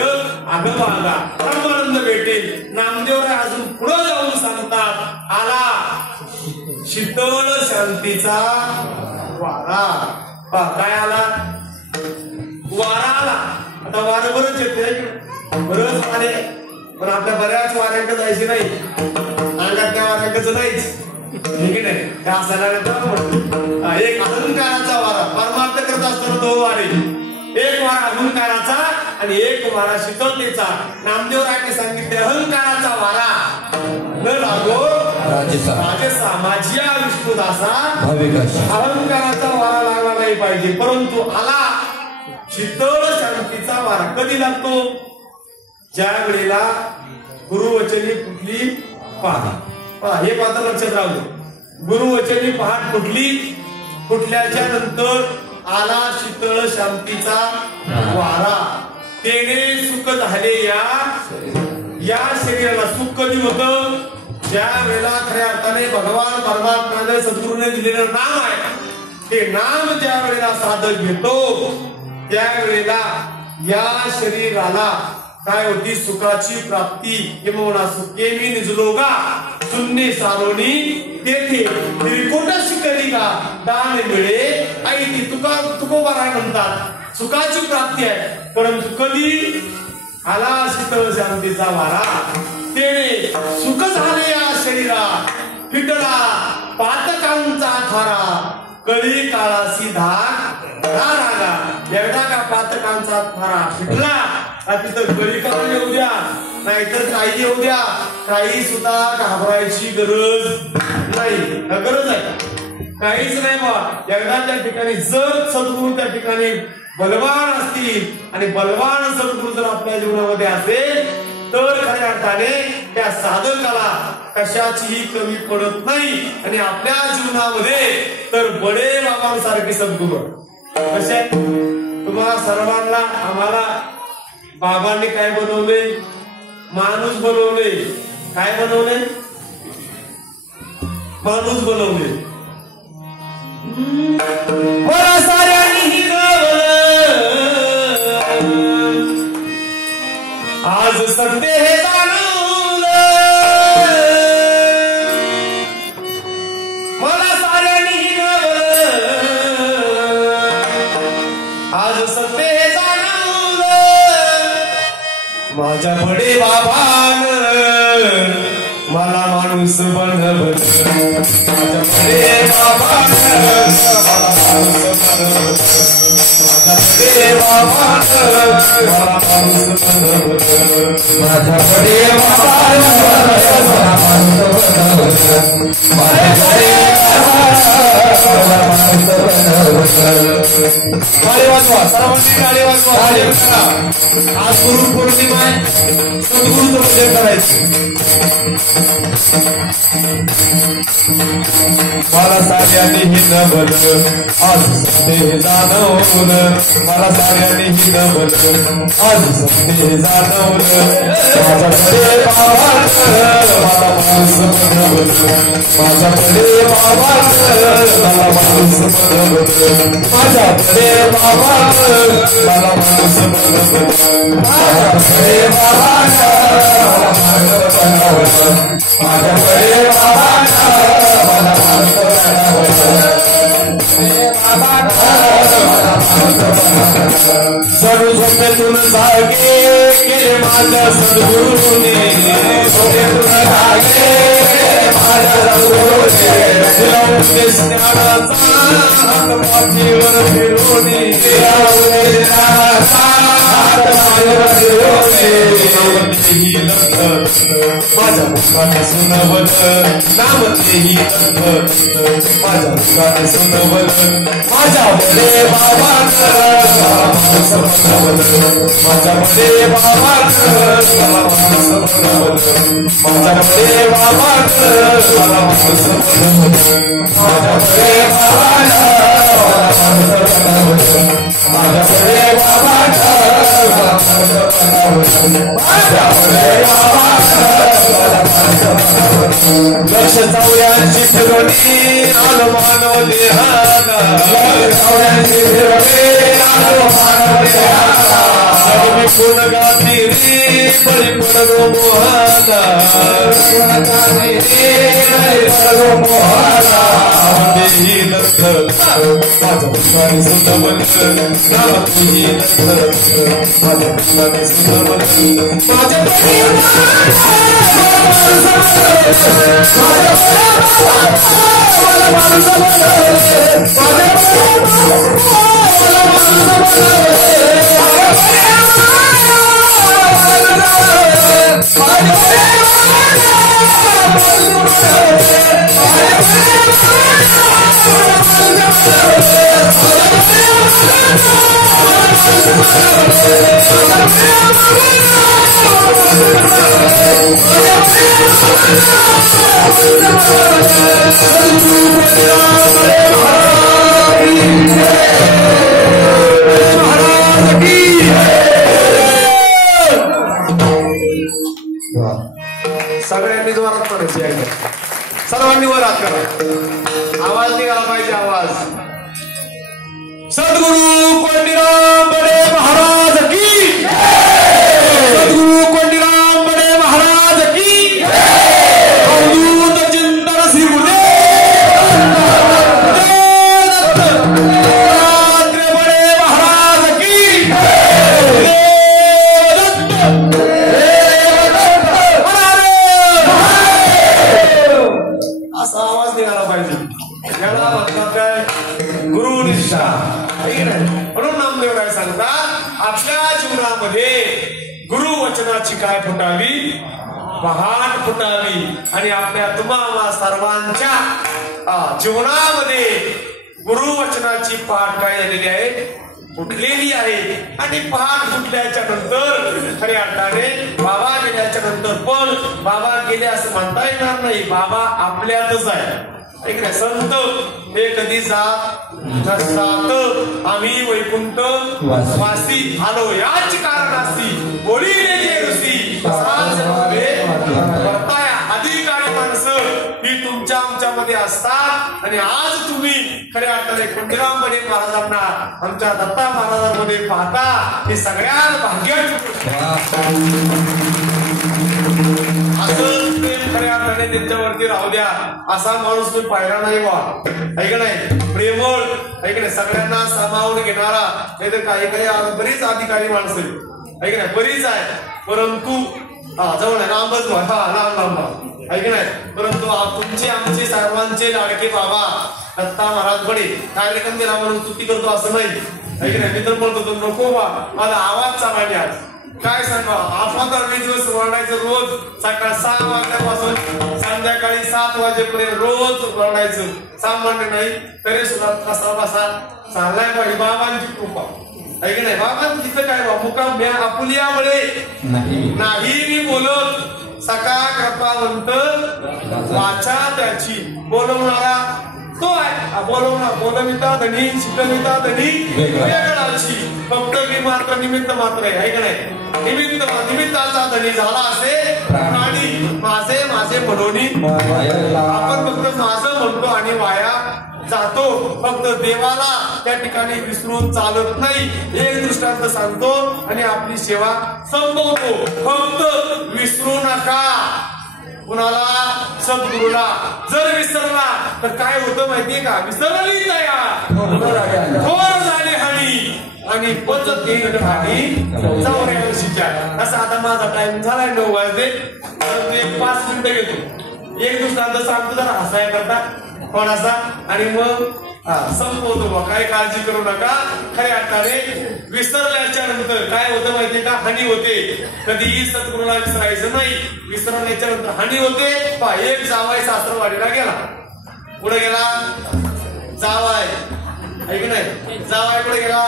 आगवागा. ब्रह्मानंद भेटेल. नामदेवराय अजून पुढे जाऊन सांगतात, आला शीतळ शांतीचा वारा. काय आला, वारा आला. आता वारं बरंच येते, बरंच वारे, पण आपल्या बऱ्याच वाऱ्यांकडे जायची नाही, अंगात त्या वाऱ्यांकडचं नाहीच, ठीक नाही. त्या असायला एक अहंकाराचा वारा. परमार्थ करत असताना दोन वारे, एक वारा अहंकाराचा आणि एक वारा शीतलतेचा. नामदेवरायाने सांगितले अहंकाराचा वारा न लागो राजसा माझ्या विष्णुदासा. अहंकाराचा वारा लागला नाही पाहिजे, परंतु आला शीतळ शांतीचा वारा. कधी लागतो, ज्या वेळेला गुरुवचनी कुठली पहाट. हे मात्र लक्षात राहू. गुरुवचनी पहाट कुठली, कुठल्याच्या नंतर आला शीतळ शांतीचा वारा. तेने सुख झाले या शरीराला. सुख कधी होतं, ज्या वेळेला खऱ्या अर्थाने भगवान परमात्म्याने सद्गुरूने दिलेलं नाम आहे, ते नाम ज्या वेळेला साधक घेतो त्यावेळेला या शरीराला काय होती, सुखाची प्राप्ती. किंवा सुखे मी निजलोगा शून्य सारोनी तेथे त्रिकोट शिकली का दान मिळे आई. ती तुकोबाराय म्हणतात सुखाची प्राप्ती आहे. परंतु कधी आला शीतळ शांतीचा वारा, तेने सुख झाले या शरीरा. फिटला पातकांचा थारा, कळी काळासी धाक रागा. एकदा का पातकांचा थारा फिटला, तिथं कळी काळ येऊ द्या, नाहीतर काही येऊ द्या, काही सुद्धा घाबरायची गरज नाही. गरज आहे काहीच नाही बा. एकदा त्या ठिकाणी जर सद्गुरू त्या ठिकाणी बलवान असतील आणि बलवान सद्गुरू जर आपल्या जीवनामध्ये असेल तर खऱ्या अर्थाने त्या साधकाला कशाचीही कमी पडत नाही. आणि आपल्या जीवनामध्ये तर बडे बाबांसारखे सद्गुरू कसे. तुम्हाला सर्वांना आम्हाला बाबांनी काय बनवले, माणूस बनवले. काय बनवले, माणूस बनवले. मला साऱ्यांनी आज सत्य हे जाणवलं, मला साऱ्यांनी आज सत्य हे जाणवलं. माझ्या बडे बाबान मला माणूस बनवलं. माझ्या बडे बाबान मला माणूस बनवलं. माझ्या बडे बाबान मला माणूस बनवलं. माझ्या बडे बाबान मला माणूस बनवलं. माझ्या बडे बाबान मला माणूस बनवलं. टाळी वाजवा सर्वांनी, टाळी वाजवा. भजन करा. आज गुरु पौर्णिमा आहे, सद्गुरूचं भजन करायचं. मला साऱ्यांनी हिनवल आज सत्य जाणवलं, मला साऱ्यांनी हिनवल आज सत्य जाणवलं. माझ्याकडे बाबांचं मला माणूस बनवलं, माझ्याकडे बाबांचं मला माणूस बनवलं, माझ्याकडे बाबांचं मला माणूस बनवलं, माझ्याकडे बाबांचं मला माणूस बनवलं, माझ्याकडे बाबांचं मला माणूस बनवलं. सडू झोपेतून जागे केले माझ्या सद्गुरूने, झोपेतून जागे केले माझ्या सद्गुरूने, दिला उपदेश ज्ञानाचा हात पाठीवर फिरवणे, दिला उपदेश ज्ञानाचा हात पाठीवर फिरवणे. नामतेही लंघ माझ्या मुखाने सुनवलं, नामतेही लंघ माझ्या मुखाने सुनवलं, माझ्याकडे बाबांचं मला माणूस बनवलं, माझ्याकडे बाबांचं मला माणूस बनवलं, माझ्याकडे बाबांचं मला माणूस बनवलं, माझ्याकडे बाबांचं मला माणूस बनवलं, माझ्याकडे बाबांचं मला माणूस बनवलं, माझ्याकडे बाबांचं मला माणूस बनवलं. लक्ष जाऊयांची फिरवणी आलो मानव देहाला, जाऊयांची फिरवणी आलो मानव देहाला, मी कोण गाती रे बळी पडलो मोहाला, कोण गाती रे बळी पडलो मोहाला. देही लक्ष माझ्या मुखाने सुनवलं, नाम तुझी लक्ष माझ्या मुखाने सुनवलं, माझ्याकडे सगळ्यांनी जोरात पडायची आहे, सर्वांनी वर हात करा, आवाज निघाला पाहिजे आवाज. सद्गुरु कोंडीराम बडे महाराज की, सद्गुरु कोंडीराम बडे महाराज की, अवधूत चिंतन श्री गुरुदेव बडे महाराज की, असा आवाज निघाला पाहिजे. याला म्हणतात काय गुरु निष्ठा. म्हणून नामदेव काय सांगतात, आपल्या जीवनामध्ये गुरु वचनाची काय फुटावी, महान फुटावी. आणि आपल्या तुम्हा सर्वांच्या जीवनामध्ये गुरु वचनाची पहाट काय झालेली आहे, फुटलेली आहे. आणि पहाट फुटल्याच्या नंतर खऱ्या अर्थाने बाबा गेल्याच्या नंतर पण बाबा गेले असं म्हणता येणार नाही, बाबा आपल्यातच आहे. ऐकण्या संत हे कधी जात नसतात, आम्ही वैकुंठ वासी आलो याच कारणासी, बोलीने जे ऋषी वर्ताया अधिकारी माणसं ही तुमच्या आमच्यामध्ये असतात. आणि आज तुम्ही खऱ्या अर्थाने कोंडीराम बडे महाराजांना आमच्या दत्ता महाराजांमध्ये पाहता, हे सगळ्यात भाग्याची असं प्रेम खऱ्या अर्थाने त्यांच्यावरती राहू द्या. असा माणूस मी पाहिला नाही बा, ऐक नाही प्रेमळ, ऐक नाही सगळ्यांना सामावून घेणारा. नाही तर काही काही बरीच अधिकारी माणसं ऐक नाही बरीच आहे, परंतु जवळ आहे लांबच लांब लांब ऐक नाही. परंतु तुमचे आमचे सर्वांचे लाडके बाबा दत्ता महाराज बडे कार्यक्रम दिला म्हणून चुकी करतो असं नाही. ऐक नाही मी तर म्हणतो नको बा, माझा आवाज चालला आज काय सांगा. आपण तर दिवस वरडायचं रोज, सकाळ 6 वाजल्यापासून संध्याकाळी 7 वाजेपर्यंत रोज वरडायचं, सामान्य नाही. तरी सुद्धा कसा बसा चाललाय पाहिजे बाबांची कृपा. आहे की नाही बाबा तिथं काय बा मुकाम म्या आपुलियामुळे नाही मी बोलत सका कृपावंत वाचा त्याची बोलवणारा तो आहे बोलविता धनी शिकविता धनी वेगळाची फक्त मी मात्र निमित्त मात्र आहे का नाही निमित्ताचा धनी झाला असे आणि माझे म्हणून आपण फक्त माझं म्हणतो आणि वाया जातो फक्त देवाला त्या ठिकाणी विसरून चालत नाही एक दृष्टांत सांगतो आणि आपली सेवा संपवतो फक्त विसरू नका कुणाला सद्गुरूला जर विसरला तर काय होतं माहितीये का विसरली तयार थोर झाले हानी आणि पचत येईल खाणी चौऱ्या वर्षीच्या असं आता माझा टाइम झालाय 9 वाजले एक 5 मिनिटं घेतो एक दृष्टांत सांगतो जरा हसाया करता कोणाचा आणि मग संपवतो काय काळजी करू नका खऱ्या अर्थाने विसरल्याच्या नंतर काय होतं माहितीये का हानी होते कधीही सद्गुरूला विसरायचं नाही विसरल्याच्या नंतर हानी होते एक जावाय सासरवाडीला गेला पुढे गेला जावाय ऐक नाही जावाय पुढे गेला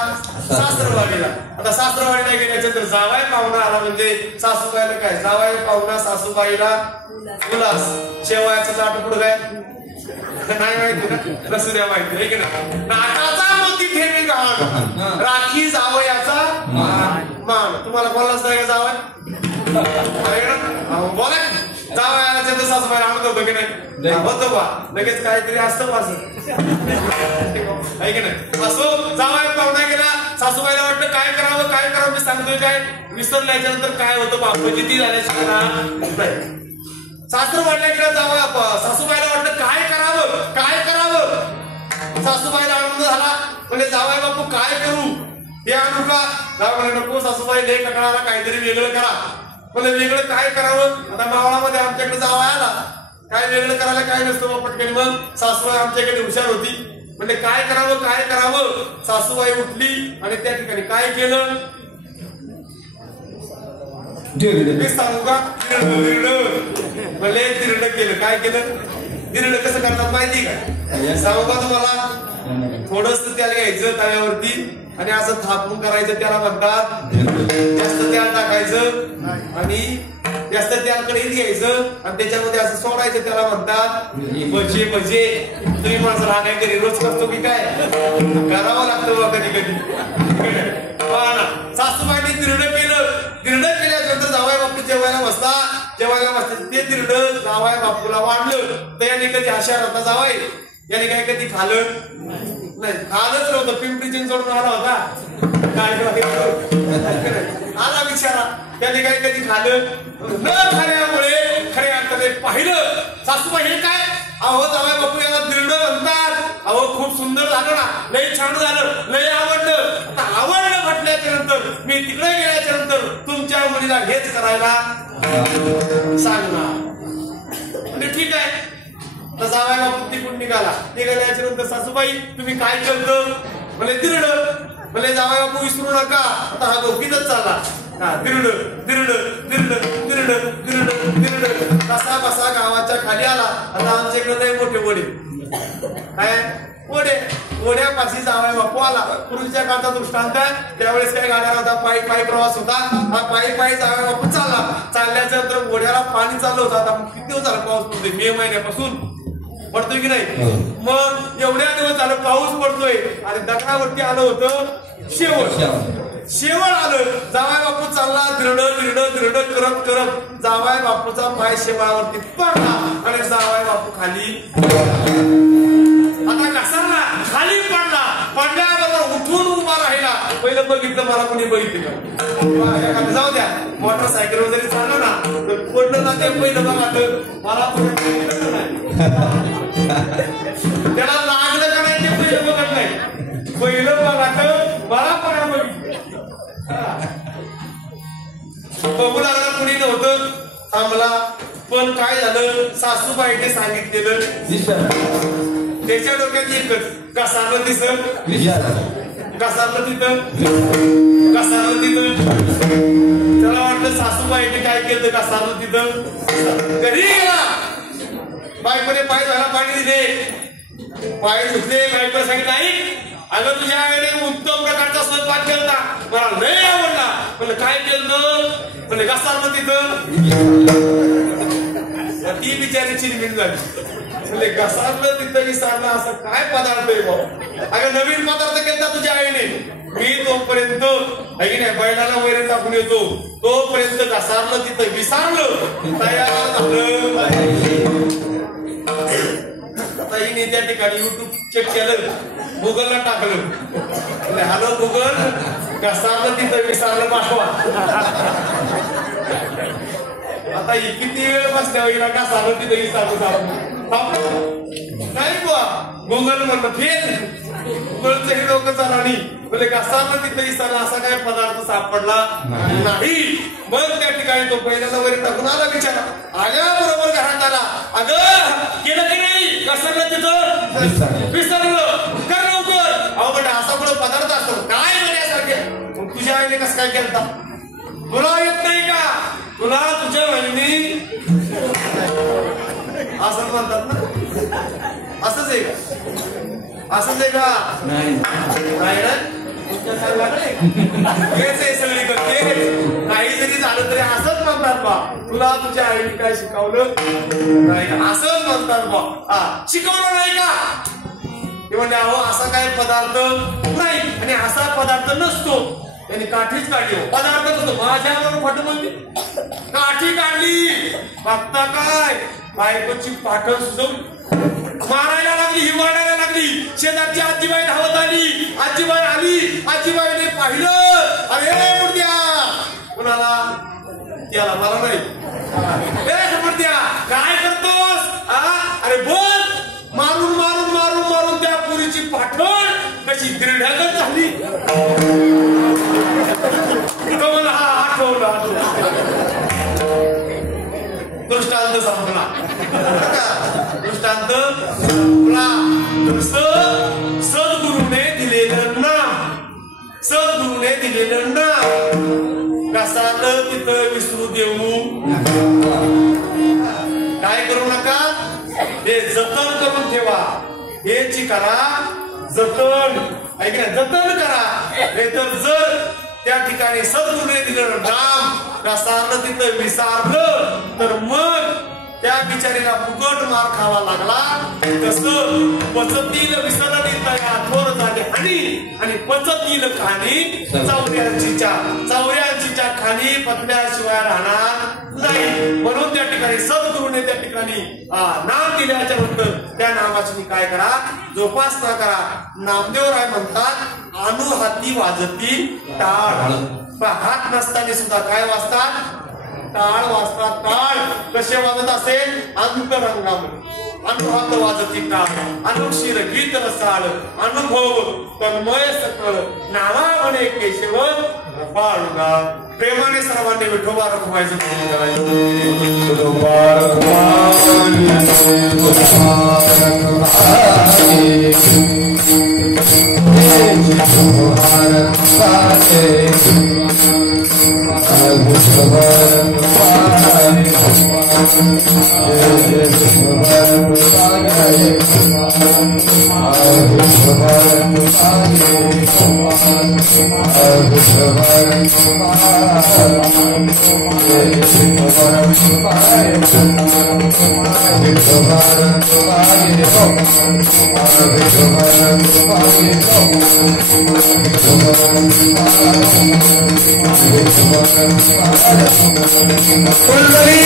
सासरवाडीला आता सासरवाडीला गेल्याच्या नंतर जावाय पाहुणा आला म्हणजे सासूबाईला काय जावाय पाहुणा सासूबाईला उल्हास शेवायचं ताट पुढे काय नाही माहिती ना रसुद्या माहिती आहे की नाही नाटाचा मोती ठेवी घाण राखी जावयाचा मान तुम्हाला बोललाच नाही का जावय बोला जावयाला चंद्र सासूबाईला आणत होतं की नाही होतं बा लगेच काहीतरी असतं असं आहे की नाही असो जावया पाहुणा गेला सासूबाईला वाटतं काय करावं मी सांगतोय काय विसरल्याच्या नंतर काय होतं बापाची ती झाल्याची सासर वाढल्या गेला जावं सासूबाईला वाटतं काय करावं सासूबाईला आनंद झाला म्हणजे जावाय बापू काय करू हे आणू का जाव म्हणजे नको सासूबाई लय कटाळाला काहीतरी वेगळं करा म्हणजे वेगळं काय करावं आता मावळामध्ये आमच्याकडे जावाय आला काय वेगळं करायला काय नसतं पटकन मग सासूबाई आमच्याकडे हुशार होती म्हणजे काय करावं सासूबाई उठली आणि त्या ठिकाणी काय केलं मी सांगू का तिरड केलं काय केलं तिरड कसं करतात माहिती का सांगू का तुम्हाला थोडस त्याला घ्यायचं तव्यावरती आणि असं थापून करायचं त्याला म्हणतात जास्त तेल टाकायचं आणि जास्त तेलकडे घ्यायचं आणि त्याच्यामध्ये असं सोडायचं त्याला म्हणतात भजे तुम्ही माझं राहण्या घरी रोज करतो की काय करावं लागतं बा कधी सासूबाईने तिरड केल्यानंतर जावाय बापू जेवायला बसता ते तिरड जावाय बापूला वाढलं तर याने कधी आशार जावाय याने काय कधी खाल्लं नाही खालच नव्हतं पिंपरी चिंचवडून आला होता आला विचारा त्याने काय कधी खाल्लं न खाल्यामुळे खऱ्या अर्थाने पाहिलं सासूबाई हे काय अहो जावाय बापू याला तिरड म्हणतात अहो खूप सुंदर झालं ना लय छान झालं लय आवडलं आता आवडलं म्हटल्याच्या नंतर मी तिकडे गेल्याच्या नंतर तुमच्या मुलीला हेच करायला सांगणार म्हणजे ठीक आहे तर जावाय बापू तिकडून निघाल्याच्या नंतर सासूबाई तुम्ही काय करतं म्हणजे तिरड म्हणजे जावाय बापू विसरू नका आता हा गोष्टीतच चालला तिरड कसा बसा गावाच्या खाली आला आता आमच्याकडे नाही मोठे वडे काय ओढ्यापाशी जावाय बापू आला पूर्वीच्या काळाचा दृष्टांत त्यावेळेस काय गाड्या होता पायी प्रवास होता हा पायी जावाय बापू चालल्याच्या नंतर ओढ्याला पाणी चाललं होतं आता किती दिवस झाला पाऊस पडतोय मे महिन्यापासून पडतोय की नाही मग एवढ्या दिवस झालं पाऊस पडतोय आणि दगडावरती आलं होतं शेवळ आलं जावाय बापू चालला दिरड करत जावाय बापूचा पाय शेवळावरती पडला आणि जावाय बापू खाली आता घसरला खाली पडल्याबरोबर उठून उभा राहिला पहिलं बघितलं मला कोणी बघितलं जाऊ द्या मोटरसायकल वगैरे चाललं ना तर पडलं ना ते पहिलं बघा मला त्याला लागलं का नाही ते पहिलं बघत नाही पहिलं बघा मला पण बघू लागला कुणी नव्हतं थांबला पण काय झालं सासूबाईने सांगितलेलं त्याच्या डोक्यात एकच घसारलं तिथं त्याला वाटलं सासूबाईने काय केलं घसारलं तिथं घरी गेला बायकोने पाय झाला पाणी दिले पाय धुतले बायकोने सांगितलं आई अगं तुझ्या आईने उत्तम प्रकारचा स्वयंपाक केला, मला लय आवडला. म्हणलं काय केलं? म्हणलं घसारलं तिथं. ती बिचारी चिरमिर झाली. म्हणजे घसारलं तिथं विसारलं असं काय पदार्थ आहे बाबा? अगं नवीन पदार्थ केला तुझ्या आईने. मी तोपर्यंत आई नाही बैलाला वैरण टाकून येतो, तोपर्यंत घसारलं तिथं विसारलं तयार झालं. ताईने त्या ठिकाणी युट्यूब चेक केलं, गुगलला टाकलं. हॅलो गुगल, घसारलं तिथं विसारलं पाठवा. आता किती वेळ बसल्या वेळेला घसारलं तिथं विसारलं नाही बुवा. गुगल म्हणलं फेल. गुगलचं हे लोक चालणी म्हणजे घसारलं तिथं विसारलं असा काही पदार्थ सापडला नाही. मग त्या ठिकाणी तो पहिल्यांदा वगैरे टाकून आला बिचारा. आल्या बरोबर घरात आला. अगं केलं की नाही घसारलं तिथं विसरलं, कर लवकर. अहो म्हणजे असा कुठं पदार्थ असतो काय म्हणण्यासारखे? मग तुझ्या आईने कसं काय केलं? तुला येत नाही का? तुला तुझ्या बहिणी असं म्हणतात ना? असंच आहे का? असंच आहे का? नाही ना? सगळी करते काही जरी झालं तरी असंच म्हणतात बा. तुला तुझ्या आईने काय शिकवलं नाही का? असंच म्हणतात बा. शिकवलं नाही का? ते म्हणजे अहो असा काय पदार्थ नाही आणि असा पदार्थ नसतो. त्यांनी काठीच काढली. पदार्थ नसतो. माझ्यावर फट म्हणते काठी काढली. बघता काय बायकोची पाठण सुजवली, मारायला लागली, हिवाळायला लागली. शेजारची आजीबाई धावत आली. आजीबाई आली. आजीबाईने पाहिलं. अरे मुर्द्या, कुणाला? त्याला, मला नाही. मुर्द्या काय करतोस? अरे बोल. मारून मारून मारून मारून त्या पुरीची पाठण कशी दृढगत झाली. तो मला हा आठवला. दृष्टांत संपला. दृष्टांत संपला. सद्गुरूने दिलेलं नाम, सद्गुरूने दिलेलं नाम घसारलं तिथं विसरू देऊ काय करू नका. हे जतन करून ठेवा. हेची करा जतन. ऐक ना, जतन करा. हे तर जर त्या ठिकाणी सद्गुरूने दिलेलं नाम घसारलं तिथं विसारलं तर मग त्या बिचारीला फुकट मार खावा लागला. तसं पचतील विसरली तया थोर झाले हानी आणि पचतील खाणी चौऱ्यांचीच्या खाणी पतल्याशिवाय राहणार नाही. म्हणून त्या ठिकाणी सद्गुरूने त्या ठिकाणी नाम दिल्याच्या नंतर त्या नामाची मी काय करा, जोपासना करा. नामदेव राय म्हणतात अनु हाती वाजती टाळ. हात नसताना सुद्धा काय वाजतात? टाळ वाजतात. टाळ कसे वाजत असेल? अंतरंगामध्ये. अनुहात वाजती टाळ, अनुक्षीर गीत रसाळ, अनुभव तन्मय सकळ, नावा म्हणे केशव बाळुगा. प्रेमाने सर्वांनी विठोबा रखुमायचं करायचं. कुंडली